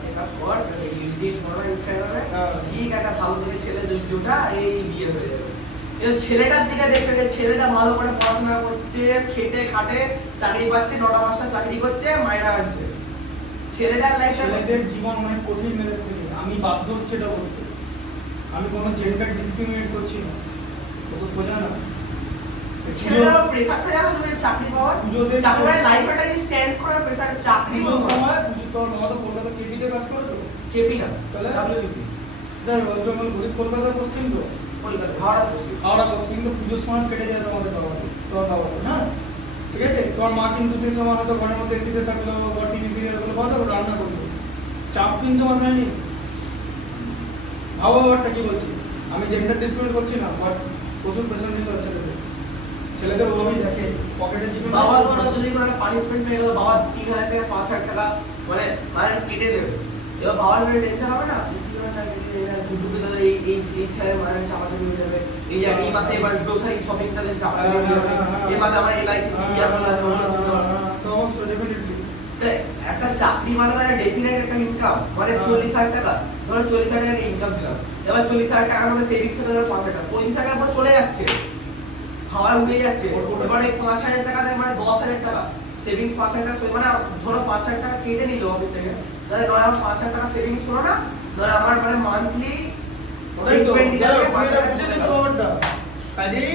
মেকআপ কর, লিডিং করো ইনস্টাগ্রামে, ঠিক একটা ভালো করে ছেলে দুটা এই বিয়ে হয়ে যাবে। এই ছেলেটার দিকে দেখছে যে ছেলেটা ভালো করে পড়াশোনা করছে, খেটে খাটে চাকরি পাচ্ছে, 9টা 5টা চাকরি করছে, মায়েরা আনছে। ছেলেটার লাইফে ছেলেদের জীবন অনেক কঠিন মেরে ফেলি, আমি বাধ্য হচ্ছে এটা বলতে। আমি কোনো জেন্ডার ডিসক্রিমিনেট করছি না, তো সোজা না। ছেলেরা প্রেসারটা জানো তুমি, চাকরি পাওয়ার চাকরি লাইফটা কি স্ট্যান্ড করার প্রেসার, চাকরি পুজোর পাওয়ার সময় তোর বাবা তো কলকাতা কেপিতে কাজ করে তো, কেপি না তাহলে ডব্লিউপি, যাই ওয়েস্ট বেঙ্গল পুলিশ কলকাতার পোস্টিং তো, কলকাতা হাওড়া বসে হাওড়া পোস্টিং তো, পুজোর সময় ফেটে যায় তোমাদের বাবা, তোর বাবা, হ্যাঁ ঠিক আছে। তোর মা কিন্তু সেই সময় হয়তো ঘরের মধ্যে এসিতে থাকলো বা টিভি সিরিয়াল গুলো বন্ধ করে রান্না করলো, চাপ কিন্তু মাথায় নেই। ভাবো ব্যাপারটা কি বলছি, আমি জেন্ডার ডিসক্রিমিনেট করছি না, বাট প্রচুর প্রেশার কিন্তু আছে ছেলেদের ওভাবেই দেখে পকেটে জীবন। বাবা কোনো যদি মানে পানিশমেন্ট পেয়ে গেল, বাবা 3000 থেকে 5000 টাকা মানে মানে কেটে দেবে, এবার বাবার কোনো টেনশন হবে না, দুটো তো এই ছেলে মানে চাপাচাপি হয়ে যাবে, এই মাসে এবার গ্রোসারি শপিংটা যে চাপাচাপি হয়ে যাবে, এই মাসে আমার এলআইসি ইয়ার মনে আছে, তো অবশ্যই ডেফিনেটলি একটা চাকরি মানে তার ডেফিনেট একটা ইনকাম, মানে 40,000 টাকা, ধরো 40,000 টাকা ইনকাম দিলাম, এবার 40,000 টাকার মধ্যে সেভিংস এর ধরো 5,000 টাকা, 35,000 টাকা পুরো চলে যাচ্ছে, হাওয়ায় উড়ে যাচ্ছে। এবারে 5,000 টাকা দেয় মানে 10,000 টাকা সেভিংস, 5,000 টাকা মানে ধরো 5,000 টাকা কেটে নিল অফিস থেকে, তাহলে নয় আমার 5,000 টাকা সেভিংস হলো না, নয় আমার মানে মান্থলি এক্সপেন্ডিচারে 5,000 টাকা বুঝেছো তো ব্যাপারটা। কাজেই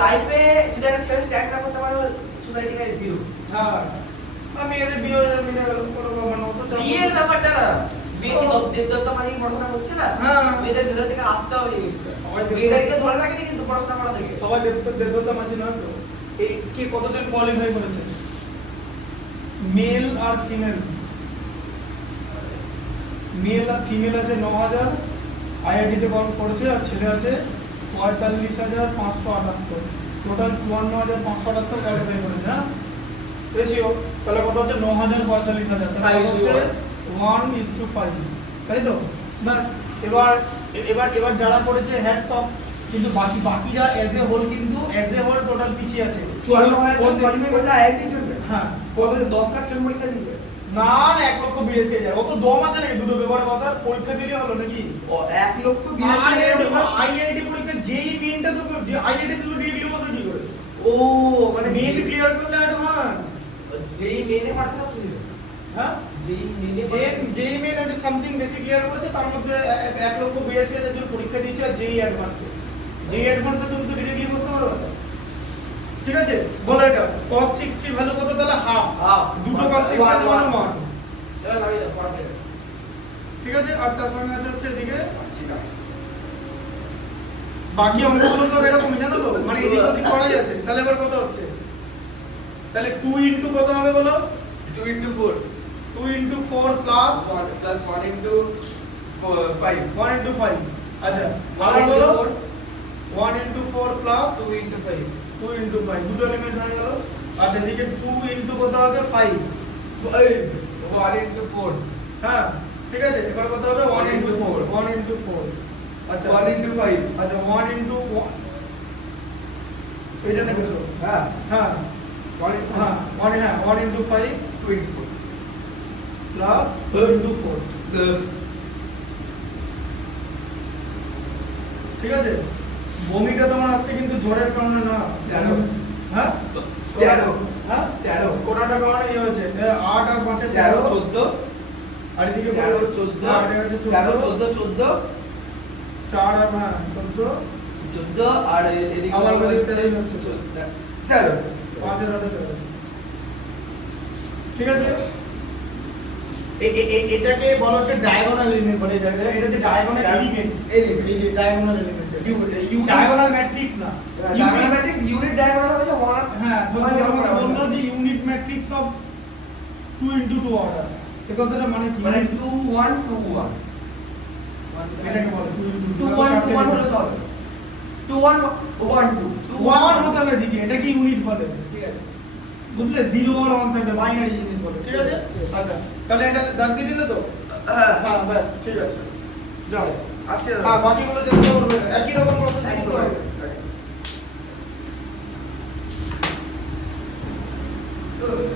লাইফে যদি একটা ছেলে স্ট্যান্ড না করতে পারো, সোসাইটি গায়ে জিরো। হ্যাঁ, আমি এদের বিয়ে মিলে গেল কোনো ব্যাপার না, তো বিয়ের ব্যাপারটা না, বিয়ে কি দেবদত্ত মানে পড়াশোনা করছে না, হ্যাঁ মেয়েদের ভিতর থেকে আসতে হবে জিনিসটা, সবাই মেয়েদেরকে ধরে রাখেনি কিন্তু পড়াশোনা করা থেকে। সবাই দেবদত্তা মাঝি নয় তো, এই কে কতদিন কোয়ালিফাই করেছে, মেল আর ফিমেল, মেল আর ফিমেল আছে 9,000 আইআইটিতে করেছে, আর ছেলে আছে 45,578, টোটাল 54,578 কোয়ালিফাই করেছে। হ্যাঁ রেশিও তাহলে কত হচ্ছে 9,000 45,000, তাহলে হচ্ছে 1:5, তাই তো? বাস এবার এবার এবার যারা করেছে হ্যাটস অফ, কিন্তু বাকিরা এজ এ হোল কিন্তু এজ এ হোল টোটাল পিছিয়ে আছে। 54,000 কোয়ালিফাই করলে আইআইটি চলবে, হ্যাঁ কত 10 লাখ জন পরীক্ষা দিবে না, 1,82,000, ও তো দম আছে নাকি দুটো পেপারে বসার, পরীক্ষা দিলে হলো নাকি? ও 1,82,000 আইআইটি পরীক্ষা যেই মেইনটা তো আইআইটি তো ডিগ্রি বসে কি করে, ও মানে মেইন ক্লিয়ার করলে অ্যাডভান্স, যেই মেনে পড়াশোনা করছে, হ্যাঁ যেই মেনে যেই মেইন একটা সামথিং বেসিক ক্লিয়ার করেছে, তার মধ্যে 1,82,000 জন পরীক্ষা দিয়েছে, আর যেই অ্যাডভান্সে তুমি তো ডিগ্রি বসতে পারো, ঠিক আছে? বলো এটা cos 60 ভ্যালু কত, তাহলে হাফ, দুটো cos 60 মানে 1, এবার লাগি দাও পড়াতে, ঠিক আছে? আর তার সঙ্গে আছে হচ্ছে এদিকে বাকি অঙ্কগুলো সব এরকমই, জানো তো, মানে এদিক ওদিক করা যাচ্ছে। তাহলে এবার কত হচ্ছে, তাহলে 2 ইনটু কত হবে বলো, 2 into 4 2 into 4 plus 1 plus 1 into 5 1 into 5, আচ্ছা আবার বলো 1 ইনটু 4 প্লাস 2 into 5 2 ইনটু 5, দুটো এলিমেন্ট হয়ে গেল। আচ্ছা এদিকে 2 ইনটু কত হবে 5, 1 into 4 হ্যাঁ ঠিক আছে, এবার কত হবে 1 ইনটু 4 1 ইনটু 4, আচ্ছা 1 into 5 আচ্ছা 1 ইনটু এটা নেবে তো হ্যাঁ হ্যাঁ 1 into 5 24 plus 24 ঠিক আছে বমিটা তোমার আসছে কিন্তু জ্বরের কারণে না 13 হ্যাঁ 13 হ্যাঁ 13 কোটাটা কারণে কি হয়েছে 8 আর 5 এ 13 14 আর এদিকে 13 14 13 14 14 4 আর 14 14 আর এদিকে আমার হচ্ছে হচ্ছে 13 5 এর হাতে 13 ঠিক আছে এটাকে বলা হচ্ছে ডায়াগোনাল এলিমেন্ট বলে যায় এটা হচ্ছে ডায়াগোনাল এলিমেন্ট এই যে ডায়াগোনাল এলিমেন্ট ডায়াগোনাল ম্যাট্রিক্স না ডায়াগোনাল ম্যাট্রিক্স ইউনিট ডায়াগোনাল হবে যে 1 হ্যাঁ তো আমরা বললো যে unit matrix of 2 into 2 order এই কথাটা মানে কি মানে 2 1 2 1 এটাকে বলে 2 1 2 1 হলে তো হবে 2 1 1 2 2 1 হতে হবে দিকে এটা কি ইউনিট বলে ঠিক আছে বুঝলে 0 আর 1 থাকবে বাইনারি জিনিস বলে ঠিক আছে আচ্ছা তাহলে এটা দাগ দিয়ে দিলে তো হ্যাঁ ব্যাস ঠিক আছে যাও আসছে হ্যাঁ বাকিগুলো চেষ্টা করবে একই রকম প্রসেস করতে হবে একদম